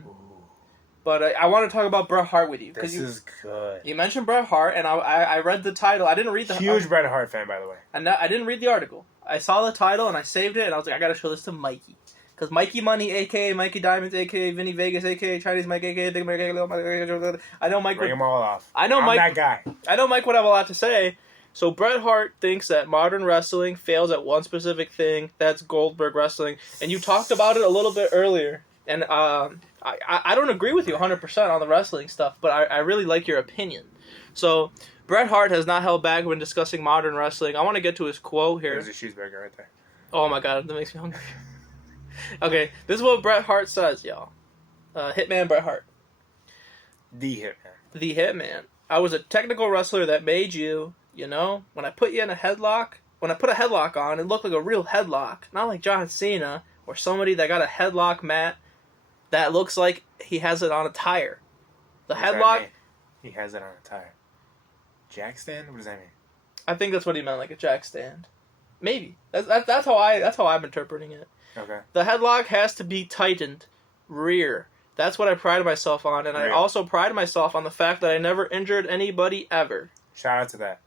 want to talk about Bret Hart with you. This is good. You mentioned Bret Hart, and I read the title. I didn't read the huge Bret Hart fan, by the way. And I didn't read the article. I saw the title and I saved it, and I was like, I gotta show this to Mikey. Because Mikey Money, a.k.a. Mikey Diamonds, a.k.a. Vinny Vegas, a.k.a. Chinese Mike, a.k.a. Big Mike, a.k.a. I know Mike. Bring them all off. I know I'm Mike. that guy. I know Mike would have a lot to say. So Bret Hart thinks that modern wrestling fails at one specific thing. That's Goldberg wrestling. And you talked about it a little bit earlier. And I don't agree with you 100% on the wrestling stuff, but I really like your opinion. So Bret Hart has not held back when discussing modern wrestling. I want to get to his quote here. There's a cheeseburger right there. Oh my god, that makes me hungry. Okay, this is what Bret Hart says, y'all. Hitman Bret Hart. The Hitman. The Hitman. I was a technical wrestler that made you, when I put you in a headlock, when I put a headlock on, it looked like a real headlock. Not like John Cena or somebody that got a headlock mat that looks like he has it on a tire. The headlock... He has it on a tire. Jack stand? What does that mean? I think that's what he meant, like a jack stand. Maybe. That's how I'm interpreting it. Okay. The headlock has to be tightened. Rear. That's what I pride myself on, and I also pride myself on the fact that I never injured anybody ever. Shout out to that.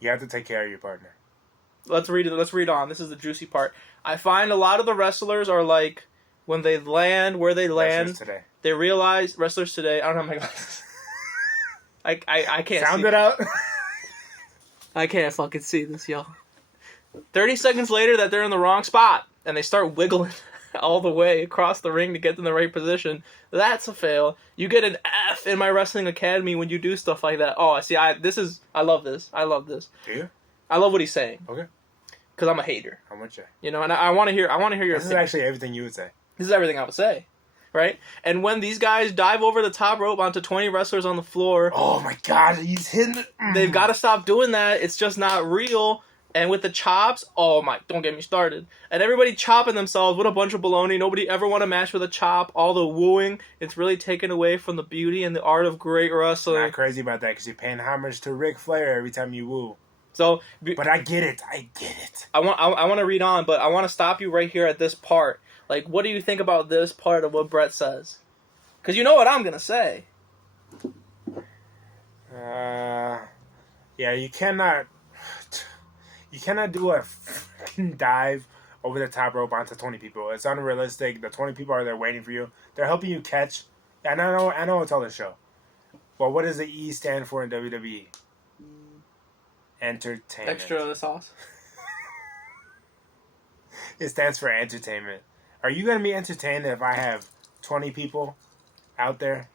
You have to take care of your partner. Let's read on. This is the juicy part. I find a lot of the wrestlers are like, when they land where they land, wrestlers today. They realize, wrestlers today, I don't have my glasses. I can't Sound see it out. I can't fucking see this, y'all. 30 seconds later that they're in the wrong spot, and they start wiggling all the way across the ring to get in the right position. That's a fail. You get an F in my wrestling academy when you do stuff like that. Oh, see, I love this. Do you? I love what he's saying. Okay. Because I'm a hater. I'm with you. And I want to hear your opinion. This is actually everything you would say. This is everything I would say. Right? And when these guys dive over the top rope onto 20 wrestlers on the floor... Oh my god, he's hitting it. They've got to stop doing that. It's just not real. And with the chops, don't get me started. And everybody chopping themselves, what a bunch of baloney. Nobody ever want to match with a chop. All the wooing, it's really taken away from the beauty and the art of great wrestling. I'm not crazy about that because you're paying homage to Ric Flair every time you woo. So, but I get it. I want to read on, but I want to stop you right here at this part. Like, what do you think about this part of what Bret says? Because you know what I'm going to say. Yeah, you cannot do a fucking dive over the top rope onto 20 people. It's unrealistic. The 20 people are there waiting for you. They're helping you catch. And I know it's all the show. Well, what does the E stand for in WWE? Entertainment. Extra sauce. It stands for entertainment. Are you going to be entertained if I have 20 people out there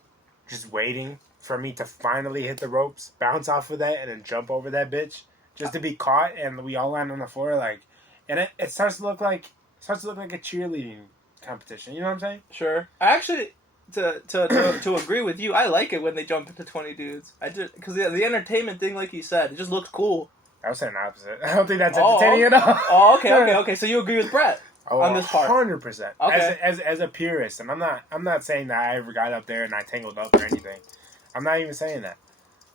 just waiting for me to finally hit the ropes, bounce off of that, and then jump over that bitch? Just to be caught, and we all land on the floor, and it starts to look like a cheerleading competition. You know what I'm saying? Sure. I actually, to agree with you, I like it when they jump into 20 dudes. Because the entertainment thing, like you said, it just looks cool. I was saying the opposite. I don't think that's entertaining at all. Oh, okay. So you agree with Bret on this part? 100%. Okay. As a purist, and I'm not saying that I ever got up there and I tangled up or anything. I'm not even saying that.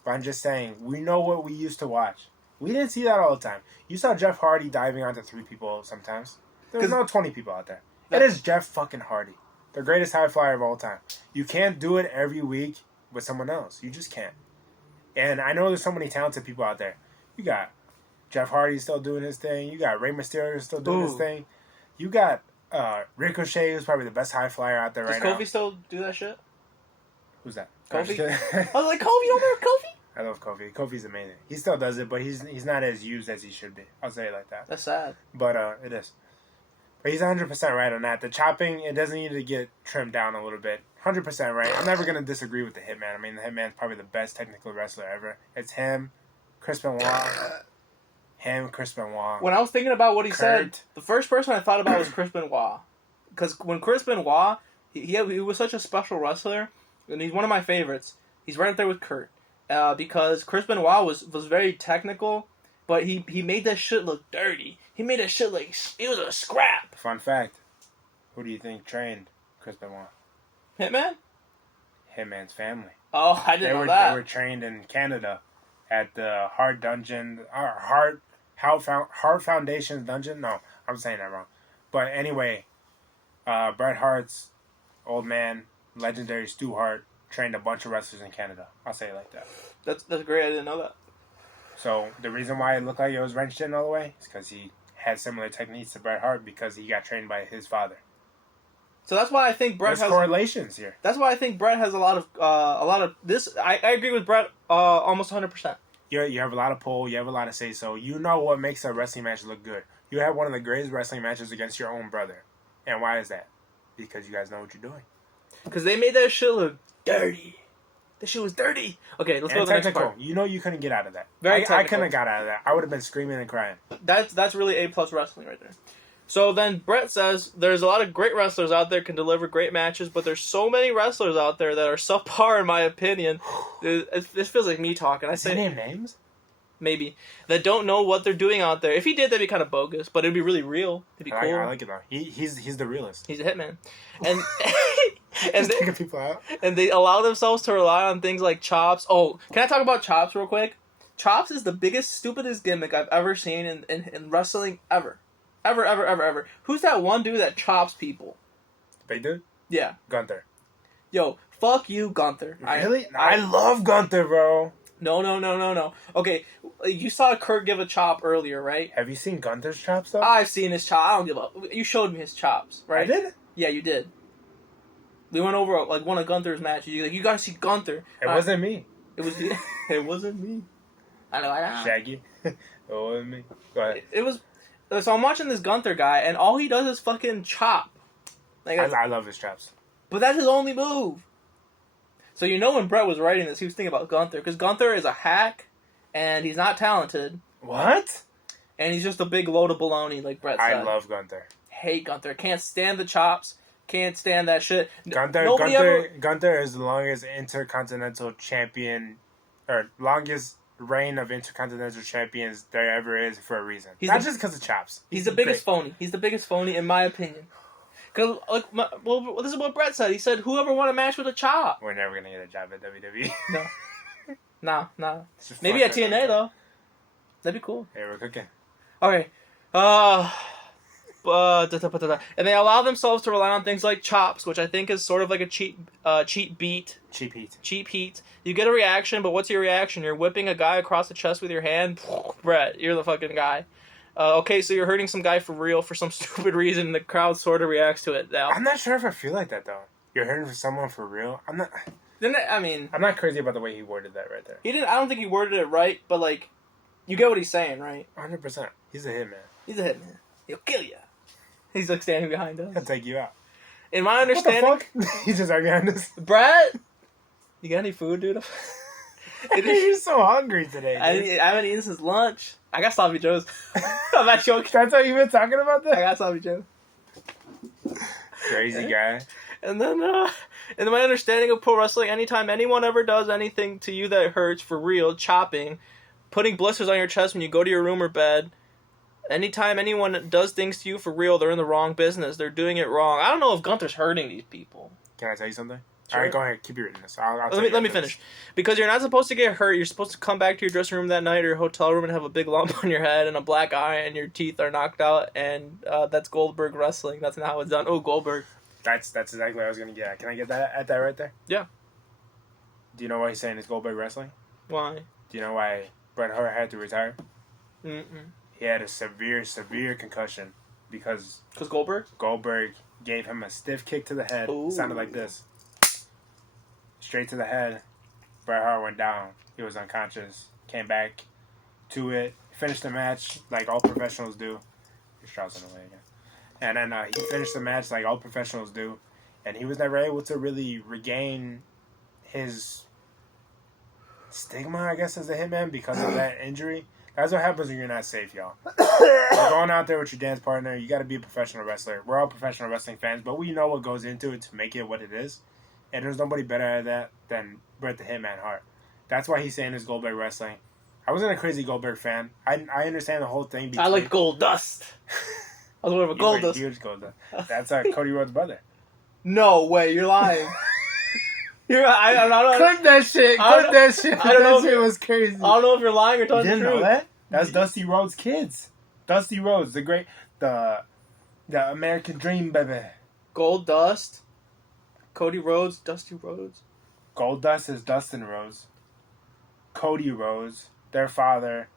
But I'm just saying we know what we used to watch. We didn't see that all the time. You saw Jeff Hardy diving onto 3 people sometimes. There's no 20 people out there. It is Jeff fucking Hardy. The greatest high flyer of all time. You can't do it every week with someone else. You just can't. And I know there's so many talented people out there. You got Jeff Hardy still doing his thing. You got Rey Mysterio still doing his thing. You got Ricochet, who's probably the best high flyer out there right now. Does Kofi still do that shit? Who's that? Kofi? I was like, Kofi, you don't remember Kofi? I love Kofi. Kofi's amazing. He still does it, but he's not as used as he should be. I'll say it like that. That's sad. But it is. But he's 100% right on that. The chopping, it doesn't need to get trimmed down a little bit. 100% right. I'm never going to disagree with the Hitman. I mean, the Hitman's probably the best technical wrestler ever. It's him, Chris Benoit. Chris Benoit. When I was thinking about what he Kurt. said, the first person I thought about was Chris Benoit. Because when Chris Benoit, he was such a special wrestler, and he's one of my favorites. He's right up there with Kurt. Because Chris Benoit was very technical, but he made that shit look dirty. He made that shit like it was a scrap. Fun fact. Who do you think trained Chris Benoit? Hitman? Hitman's family. Oh, I didn't know that. They were trained in Canada at the Hard Foundation Dungeon. No, I'm saying that wrong. But anyway, Bret Hart's old man, legendary Stu Hart, trained a bunch of wrestlers in Canada. I'll say it like that. That's great. I didn't know that. So the reason why it looked like it was wrenched in all the way is because he had similar techniques to Bret Hart because he got trained by his father. So that's why I think Bret There's correlations here. That's why I think Bret has a lot of this. I agree with Bret almost 100%. You have a lot of pull. You have a lot of say so. You know what makes a wrestling match look good. You have one of the greatest wrestling matches against your own brother. And why is that? Because you guys know what you're doing. Because they made that shit look dirty. That shit was dirty. Okay, let's go to the next part. You know you couldn't get out of that. Very I couldn't have got out of that. I would have been screaming and crying. That's really A+ wrestling right there. So then Bret says there's a lot of great wrestlers out there can deliver great matches, but there's so many wrestlers out there that are subpar in my opinion. This feels like me talking. I say name names? Maybe. That don't know what they're doing out there. If he did, that'd be kind of bogus, but it'd be really real. It'd be cool. I like it though. He's the realest. He's a hitman. And taking people out. And they allow themselves to rely on things like chops. Oh, can I talk about chops real quick? Chops is the biggest, stupidest gimmick I've ever seen in wrestling ever. Ever. Who's that one dude that chops people? Big dude? Yeah. Gunther. Yo, fuck you, Gunther. Really? I love Gunther, bro. No. Okay, you saw Kurt give a chop earlier, right? Have you seen Gunther's chops, though? I've seen his chop. I don't give up. You showed me his chops, right? I did? Yeah, you did. We went over like one of Gunther's matches. You gotta see Gunther. It wasn't me. It was. It wasn't me. I know. Shaggy. It wasn't me. Go ahead. It was. So I'm watching this Gunther guy, and all he does is fucking chop. Like I love his chops. But that's his only move. So you know when Bret was writing this, he was thinking about Gunther. Because Gunther is a hack, and he's not talented. What? And he's just a big load of baloney, like Bret said. I love Gunther. Hate Gunther. Can't stand the chops. Can't stand that shit. Gunther is the longest intercontinental champion, or longest reign of intercontinental champions there ever is for a reason. Not just because of chops. He's the biggest phony. He's the biggest phony in my opinion. Because, this is what Bret said. He said, whoever won a match with a chop. We're never going to get a job at WWE. No. Nah. Maybe at TNA, though. That'd be cool. Hey, we're cooking. Okay. And they allow themselves to rely on things like chops, which I think is sort of like a cheap beat. Cheap heat. You get a reaction, but what's your reaction? You're whipping a guy across the chest with your hand? Bret, you're the fucking guy. Okay, so you're hurting some guy for real for some stupid reason, and the crowd sort of reacts to it now. I'm not sure if I feel like that, though. You're hurting for someone for real? I'm not... I'm not crazy about the way he worded that right there. I don't think he worded it right, but, like, you get what he's saying, right? 100%. He's a hitman. He'll kill you. He's, like, standing behind us. He'll take you out. In my understanding... What the fuck? He's just right behind us. Bret? You got any food, dude? You're so hungry today, dude. I haven't eaten since lunch. I got Sloppy Joe's. I'm not joking. That's how you've been talking about that? I got Sloppy Joe's. Crazy guy. And then, in my understanding of pro wrestling, anytime anyone ever does anything to you that hurts for real, chopping, putting blisters on your chest when you go to your room or bed, anytime anyone does things to you for real, they're in the wrong business. They're doing it wrong. I don't know if Gunther's hurting these people. Can I tell you something? Sure. All right, go ahead. Keep your witness. Let me finish. Because you're not supposed to get hurt. You're supposed to come back to your dressing room that night or your hotel room and have a big lump on your head and a black eye and your teeth are knocked out. And that's Goldberg wrestling. That's not how it's done. Oh, Goldberg. That's exactly what I was going to get at. Can I get that at that right there? Yeah. Do you know why he's saying it's Goldberg wrestling? Why? Do you know why Bret Hart had to retire? Mm-mm. He had a severe concussion because Goldberg gave him a stiff kick to the head. Ooh. Sounded like this. Straight to the head. Bret Hart went down. He was unconscious. Came back to it. Finished the match like all professionals do. His shot's in the way again. And then he finished the match like all professionals do. And he was never able to really regain his stigma, I guess, as a hitman because of that injury. That's what happens when you're not safe, y'all. You're going out there with your dance partner. You got to be a professional wrestler. We're all professional wrestling fans, but we know what goes into it to make it what it is. And there's nobody better at that than Bret the Hitman Hart. That's why he's saying it's Goldberg wrestling. I wasn't a crazy Goldberg fan. I understand the whole thing. I like Gold Dust. I was more of a Gold Dust. Huge Gold Dust. That's Cody Rhodes' brother. No way, you're lying. I don't Clip that shit. Clip that shit. I don't know that if shit was crazy. I don't know if you're lying or telling the You truth. didn't know that? That's Dusty Rhodes' kids. Dusty Rhodes, the American Dream, baby. Gold Dust, Cody Rhodes, Dusty Rhodes. Gold Dust is Dustin Rhodes. Cody Rhodes, their father,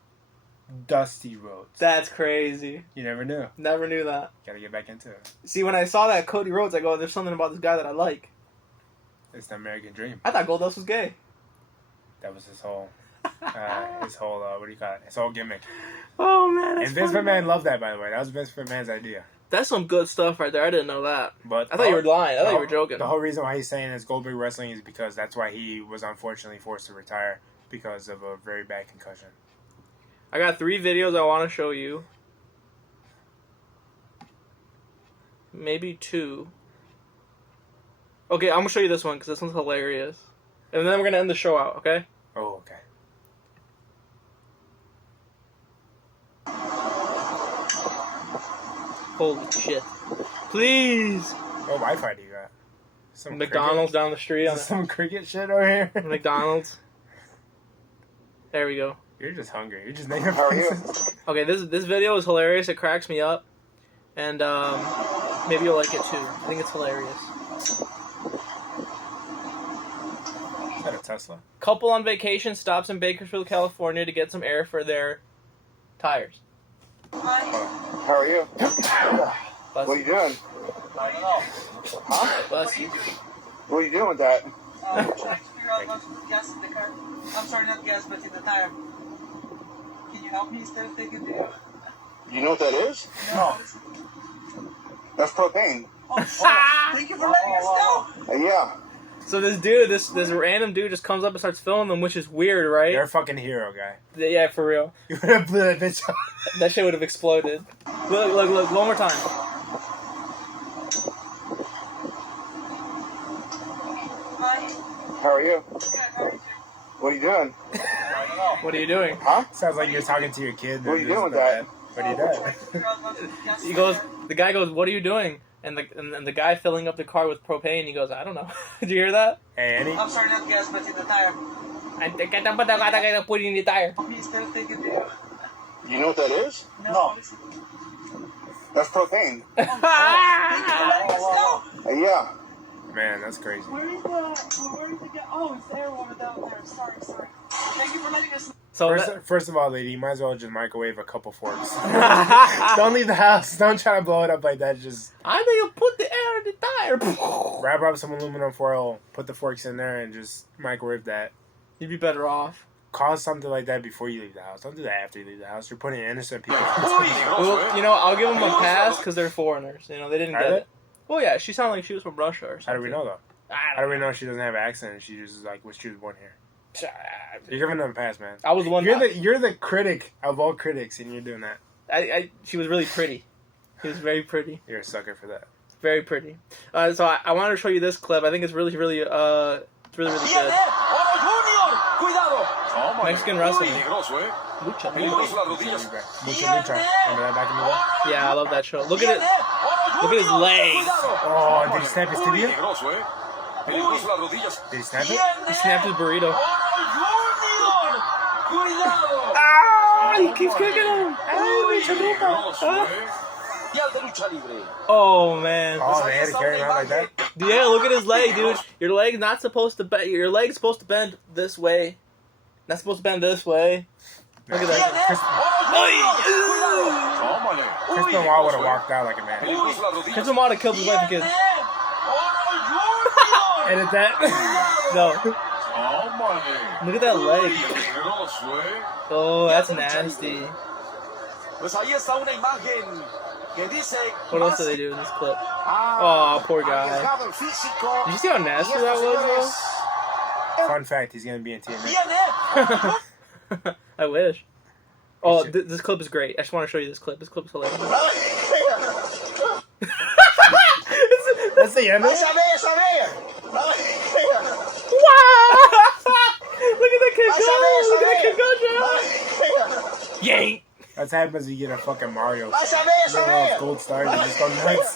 Dusty Rhodes. That's crazy. You never knew. Never knew that. Gotta get back into it. See, when I saw that Cody Rhodes, I go, there's something about this guy that I like. It's the American Dream. I thought Gold Dust was gay. That was his whole, what do you call it? His whole gimmick. Oh, man. And Vince McMahon loved that, by the way. That was Vince McMahon's idea. That's some good stuff right there. I didn't know that. But I thought you were lying. I thought you were joking. The whole reason why he's saying it's Goldberg wrestling is because that's why he was unfortunately forced to retire because of a very bad concussion. I got 3 videos I want to show you. Maybe 2. Okay, I'm going to show you this one because this one's hilarious. And then we're going to end the show out, okay? Oh, okay. Holy shit. Please! What Wi-Fi do you got? Some McDonald's down the street. Cricket? Some cricket shit over here? McDonald's. There we go. You're just hungry. You're just naming How are you? places. Okay, this video is hilarious. It cracks me up. And maybe you'll like it too. I think it's hilarious. Is that a Tesla? Couple on vacation stops in Bakersfield, California to get some air for their tires. How are you? What are you doing? Huh? Bless you. What are you doing with that? Trying to figure out how to put gas in the car. I'm sorry, not gas, but in the tire. Can you help me instead of taking the... You know what that is? No. That's propane. Oh, thank you for letting us know. Yeah. So this dude, this random dude just comes up and starts filming them, which is weird, right? You're a fucking hero, guy. Yeah, for real. You would have blew that bitch up. That shit would have exploded. Look, one more time. Hi. How are you? Yeah, how are you? What are you doing? What are you doing? Huh? Sounds like you're talking to your kid. What are you doing with that? What are you doing? He goes, the guy goes, "What are you doing?" And the guy filling up the car with propane, he goes, "I don't know." Did you hear that? Hey, Annie? I'm sorry, not gas, but in the tire. I think I gotta put it in the tire. Help me instead of taking the... You know what that is? No. That's propane. Thank you for letting us know. Yeah. Man, that's crazy. Where is the gas? Oh, it's the air warmer down there. Sorry. Thank you for letting us know. So First of all, lady, you might as well just microwave a couple forks. Don't leave the house. Don't try to blow it up like that. Just I think you put the air in the tire. wrap up some aluminum foil, put the forks in there, and just microwave that. You'd be better off. Cause something like that before you leave the house. Don't do that after you leave the house. You're putting innocent people. Well, you know, I'll give them a pass because they're foreigners. You know, they didn't Are get they? it. Well, yeah, she sounded like she was from Russia or something. How do we know though? I How don't do we know she doesn't have an accent? She just like she was born here. know. You're giving them a pass, man. I was the one. You're the critic of all critics, and you're doing that. She was really pretty. She was very pretty. You're a sucker for that. Very pretty. So I wanted to show you this clip. I think it's really good. Mexican wrestling. Lucha. Mucha Lucha. Remember that back in the day? Yeah, I love that show. Look at it. Look at his legs. Oh, did he snap his tibia? Did he snap it? He snapped his burrito. Ah! He keeps kicking him. Oh man. Oh, they had to carry him out like that? Yeah, look at his leg, dude. Your leg's not supposed to bend. Your leg's supposed to bend this way. Not supposed to bend this way. Look at that. Chris Benoit would have walked out like a man. Chris Benoit would have killed his wife and kids. Edit that. No. Look at that leg. Oh, that's nasty. Pues ahí está una imagen que dice. What else do they do in this clip? Oh, poor guy. Did you see how nasty that was, Fun fact, he's going to be in TNA. though? I wish. Oh, this clip is great. I just want to show you this clip. This clip is hilarious. That's the end of it? Wow! Look at that kid go! Look at that kid go, Joe! Yank! That's what happens when you get a fucking Mario. Little gold stars and just go nuts.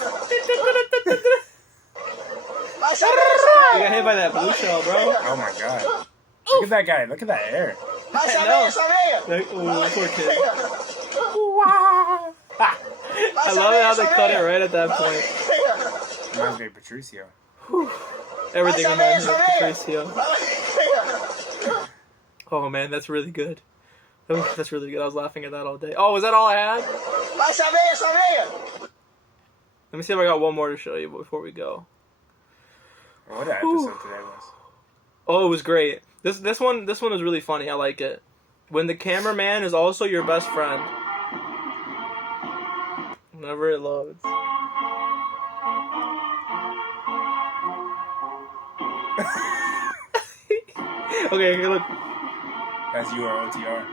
You got hit by that blue shell, bro. Oh my god. Look at that guy. Look at that hair. Ooh, poor kid. I love it how they cut it right at that point. Reminds me of Patricio. Everything reminds me of Patricio. Oh man, that's really good. Oh, that's really good. I was laughing at that all day. Oh, was that all I had? Let me see if I got one more to show you before we go. What episode today was? Oh, it was great. This one was really funny. I like it. When the cameraman is also your best friend. Whenever it loads. Okay, here, look. That's you or OTR.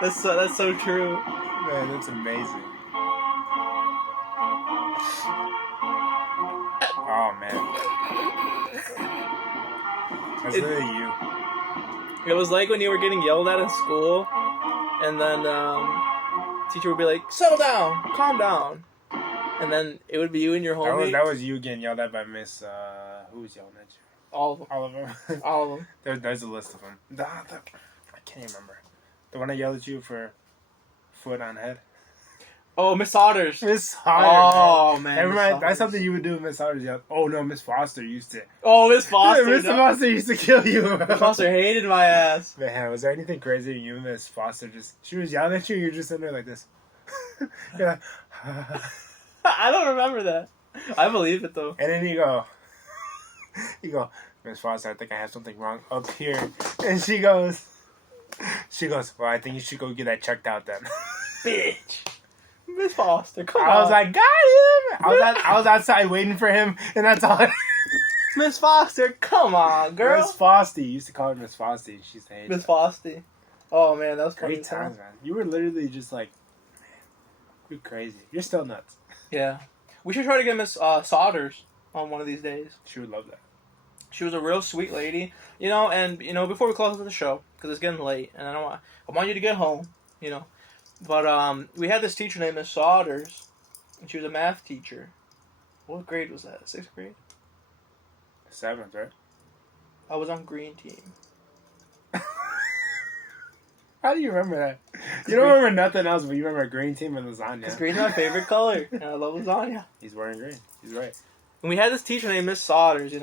That's so true. Man, that's amazing. Oh man. That's really you. It was like when you were getting yelled at in school, and then teacher would be like, "Settle down, calm down," and then it would be you and your homie. That was you getting yelled at by Miss. Who was yelling at you? All of them. All of them. All of them. There's a list of them. I can't even remember. The one that yelled at you for foot on head. Oh, Miss Saunders. Miss Saunders. Oh man. Never mind. That's something you would do with Miss Saunders. Oh no, Miss Foster used to. Oh, Miss Foster. Miss Foster used to kill you. Miss Foster hated my ass. Man, was there anything crazy? You and Miss Foster she was yelling at you. You're just sitting there like this. You're like, I don't remember that. I believe it though. And then you go, Miss Foster, I think I have something wrong up here. And she goes, well, I think you should go get that checked out then. Bitch. Miss Foster, come on. I was like, got him. I was outside waiting for him, and that's all. Miss Foster, come on, girl. Miss Fosty. You used to call her Miss Fosty. She used to hate Miss Fosty. Oh man, that was great times, man. You were literally just like, man, you're crazy. You're still nuts. Yeah. We should try to get Miss Saunders on one of these days. She would love that. She was a real sweet lady, and before we close the show, because it's getting late, and I want you to get home, But we had this teacher named Miss Saunders, and she was a math teacher. What grade was that? 6th grade? 7th, right? I was on green team. How do you remember that? You don't remember nothing else, but you remember green team and lasagna. Because green's my favorite color, and I love lasagna. He's wearing green. He's right. And we had this teacher named Miss Saunders,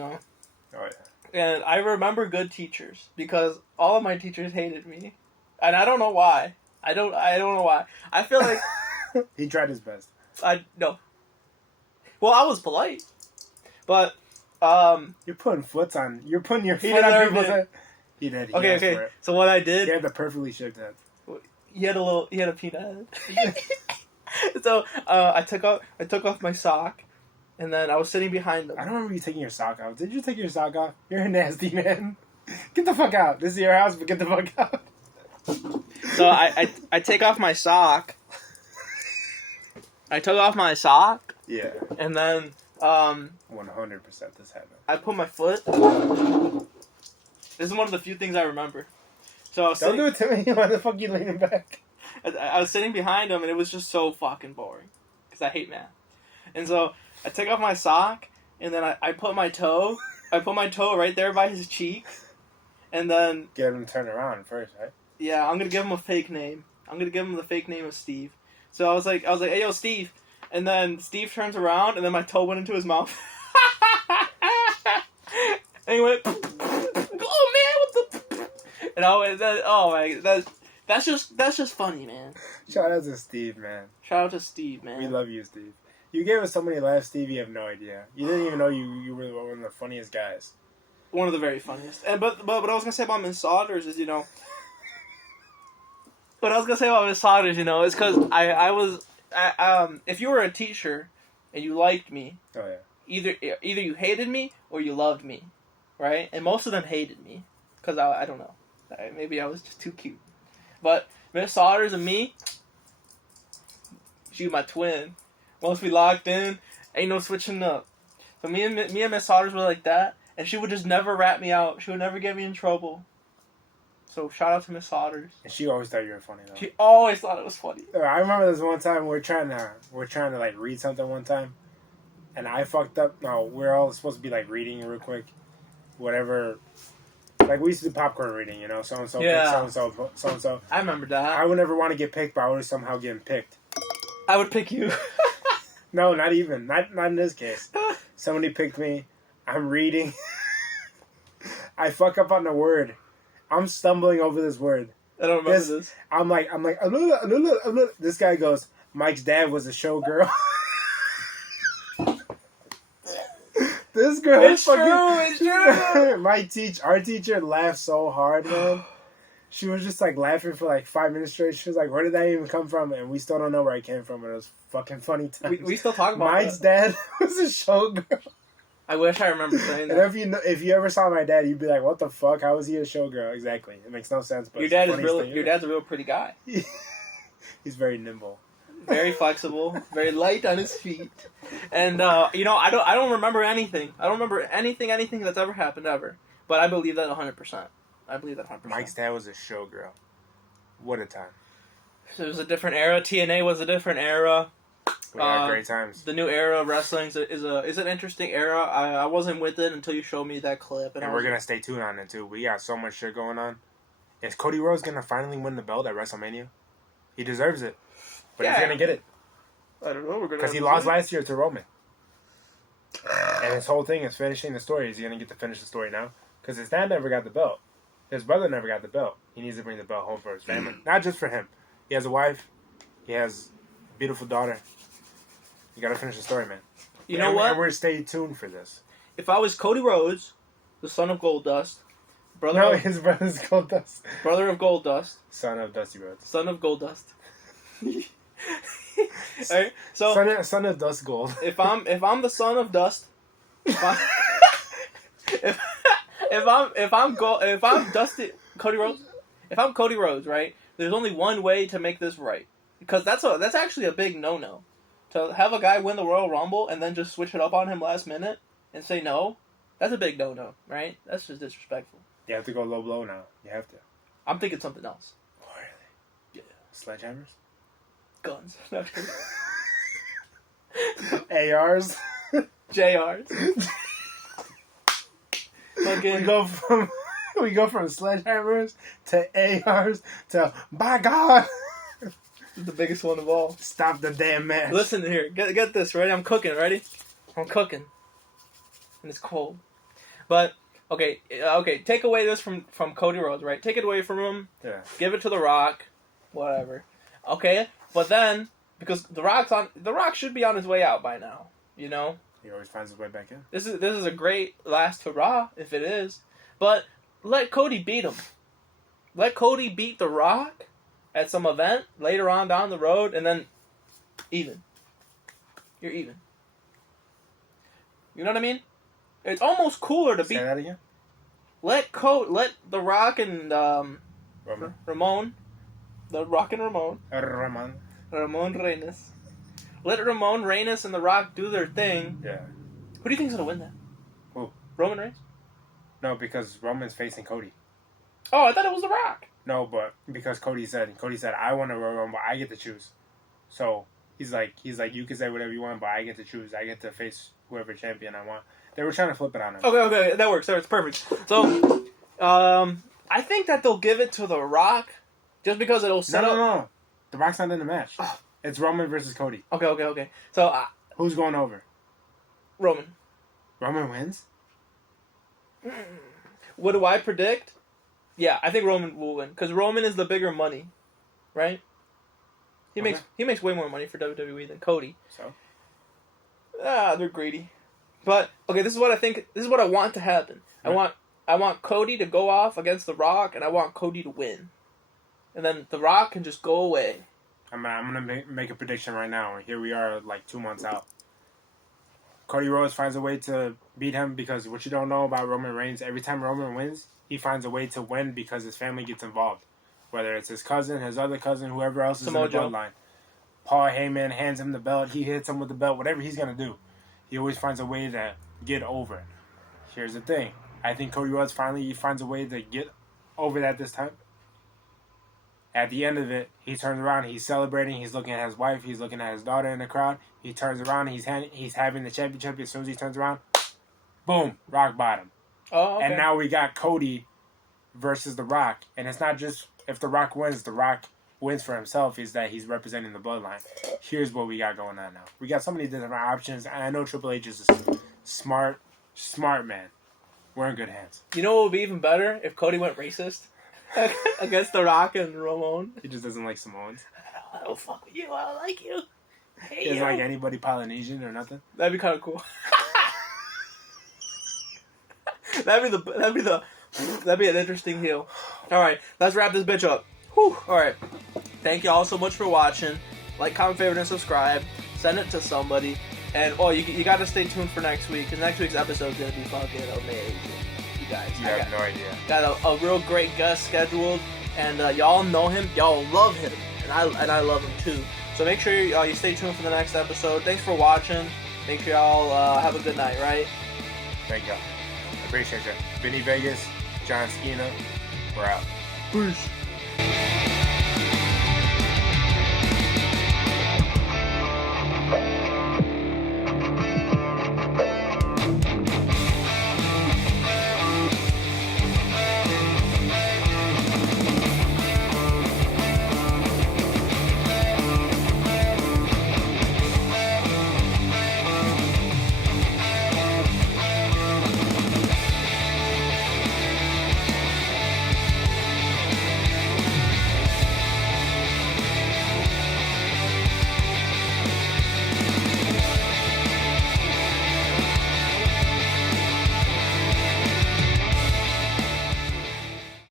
Oh, yeah. And I remember good teachers, because all of my teachers hated me. And I don't know why. I don't know why. I feel like... He tried his best. No. Well, I was polite. But, You're putting You're putting your He foot on deserved people's it. head. He did. He asked Okay. for it. So what I did... He had the perfectly shaped head. He had a peanut head. So, I took off my sock, and then I was sitting behind him. I don't remember you taking your sock off. Did you take your sock off? You're a nasty man. Get the fuck out. This is your house, but get the fuck out. So I take off my sock. I took off my sock. Yeah. And then 100% this happened. I put my foot. This is one of the few things I remember. So I was Don't do it to me. Why the fuck you leaning back? I was sitting behind him, and it was just so fucking boring because I hate math. And so I take off my sock, and then I put my toe. I put my toe right there by his cheek, and then Get him to turn around first, right? yeah, I'm gonna give him a fake name. I'm gonna give him the fake name of Steve. So I was like, hey yo, Steve, and then Steve turns around, and then my toe went into his mouth, and he went, oh man, what the? And that's just funny, man. Shout out to Steve, man. Shout out to Steve, man. We love you, Steve. You gave us so many laughs, Steve. You have no idea. You didn't even know you were one of the funniest guys. One of the very funniest. And but what I was gonna say about Miss Saunders is, what I was gonna say about Miss Saunders, is because I was, if you were a teacher and you liked me, Oh yeah. either you hated me or you loved me, right? And most of them hated me because I don't know, maybe I was just too cute. But Miss Saunders and me, she was my twin. Once we locked in, ain't no switching up. So me and Miss Saunders were like that, and she would just never rat me out. She would never get me in trouble. So shout out to Miss Saunders. And she always thought you were funny though. She always thought it was funny. I remember this one time we're trying to like read something one time, and I fucked up. No, we're all supposed to be like reading real quick, whatever. Like we used to do popcorn reading, so and so, Yeah. so and so. I remember that. I would never want to get picked, but I would somehow get picked. I would pick you. No, not even. Not in this case. Somebody picked me. I'm reading. I fuck up on the word. I'm stumbling over this word. I don't remember this. I'm like, this guy goes, Mike's dad was a showgirl. This girl It's true. Our teacher laughed so hard, man. She was just like laughing for like 5 minutes straight. She was like, where did that even come from? And we still don't know where it came from. And it was fucking funny times. We still talk about Mike's that. dad was a showgirl. I wish I remember saying And that. if you ever saw my dad, you'd be like, what the fuck? How was he a showgirl? Exactly. It makes no sense. But Your it's the dad is funniest real. thing Your ever. dad's a real pretty guy. He's very nimble. Very flexible, very light on his feet, and I don't remember anything. I don't remember anything that's ever happened ever. But I believe that 100%. I believe that 100%. Mike's dad was a showgirl. What a time! So it was a different era. TNA was a different era. We had great times. The new era of wrestling is an interesting era. I wasn't with it until you showed me that clip, And we're gonna stay tuned on it too. We got so much shit going on. Is Cody Rhodes gonna finally win the belt at WrestleMania? He deserves it. But he's going to get it. I don't know. Because he lost last year to Roman. And his whole thing is finishing the story. Is he going to get to finish the story now? Because his dad never got the belt. His brother never got the belt. He needs to bring the belt home for his family. Not just for him. He has a wife. He has a beautiful daughter. You got to finish the story, man. You know what? And we're going to stay tuned for this. If I was Cody Rhodes, the son of Goldust, his brother's Goldust. Brother of Goldust. Son of Dusty Rhodes. Son of Goldust. Right, so son of Dust Gold. If I'm the son of Dust, if I'm Dusty Cody Rhodes, if I'm Cody Rhodes, right? There's only one way to make this right, because that's actually a big no-no. To have a guy win the Royal Rumble and then just switch it up on him last minute and say no, that's a big no-no, right? That's just disrespectful. You have to go low blow now. You have to. I'm thinking something else. Really? Yeah. Sledgehammers? Guns. ARs? JRs. We go from sledgehammers to ARs to, by God! The biggest one of all. Stop the damn match. Listen here. Get this, ready? I'm cooking, ready? I'm cooking. And it's cold. But, okay, take away this from Cody Rhodes, right? Take it away from him. Yeah. Give it to The Rock. Whatever. Okay? But then, because The Rock should be on his way out by now. You know? He always finds his way back in. This is a great last hurrah, if it is. But let Cody beat him. Let Cody beat The Rock at some event later on down the road, and then even. You're even. You know what I mean? It's almost cooler to beat. Say that again? Let The Rock and Ramon. The Rock and Ramon. Ramon Reyes. Let Ramon Reyes and The Rock do their thing. Yeah. Who do you think's gonna win that? Who? Roman Reigns? No, because Roman's facing Cody. Oh, I thought it was The Rock. No, but because Cody said I want to Royal Rumble, I get to choose. So he's like you can say whatever you want, but I get to choose. I get to face whoever champion I want. They were trying to flip it on him. Okay, that works. That's perfect. So, I think that they'll give it to The Rock, just because it'll set up. No. The Rock's not in the match. Oh. It's Roman versus Cody. Okay. So, who's going over? Roman. Roman wins? What do I predict? Yeah, I think Roman will win, because Roman is the bigger money, right? He makes way more money for WWE than Cody. So? They're greedy. But okay, this is what I think. This is what I want to happen. Right. I want Cody to go off against The Rock, and I want Cody to win. And then The Rock can just go away. I'm gonna make a prediction right now. Here we are, like 2 months out. Cody Rhodes finds a way to beat him because what you don't know about Roman Reigns, every time Roman wins, he finds a way to win because his family gets involved. Whether it's his cousin, his other cousin, whoever else is Samoa in the Joe. bloodline. Paul Heyman hands him the belt. He hits him with the belt. Whatever he's gonna do, he always finds a way to get over. Here's the thing. I think Cody Rhodes finally finds a way to get over that this time. At the end of it, he turns around, he's celebrating, he's looking at his wife, he's looking at his daughter in the crowd. He turns around, he's having the championship. As soon as he turns around, boom, rock bottom. Oh, okay. And now we got Cody versus The Rock. And it's not just if The Rock wins for himself, is that he's representing the bloodline. Here's what we got going on now. We got so many different options, and I know Triple H is a smart man. We're in good hands. You know what would be even better? If Cody went racist against The Rock and Ramon. He just doesn't like Samoans. I don't fuck with you. I don't like you. I hate He doesn't you. like anybody Polynesian or nothing. That'd be kind of cool. That'd be an interesting heel. All right, let's wrap this bitch up. Whew. All right, thank you all so much for watching. Like, comment, favorite, and subscribe. Send it to somebody. And you got to stay tuned for next week, because next week's episode is gonna be fucking amazing. You guys, You have no idea. got a real great guest scheduled, and y'all know him, y'all love him, and I love him too. So make sure you stay tuned for the next episode. Thanks for watching. Make sure y'all have a good night, right? Thank you. Appreciate you. Vinny Vegas, John Skina, we're out. Peace.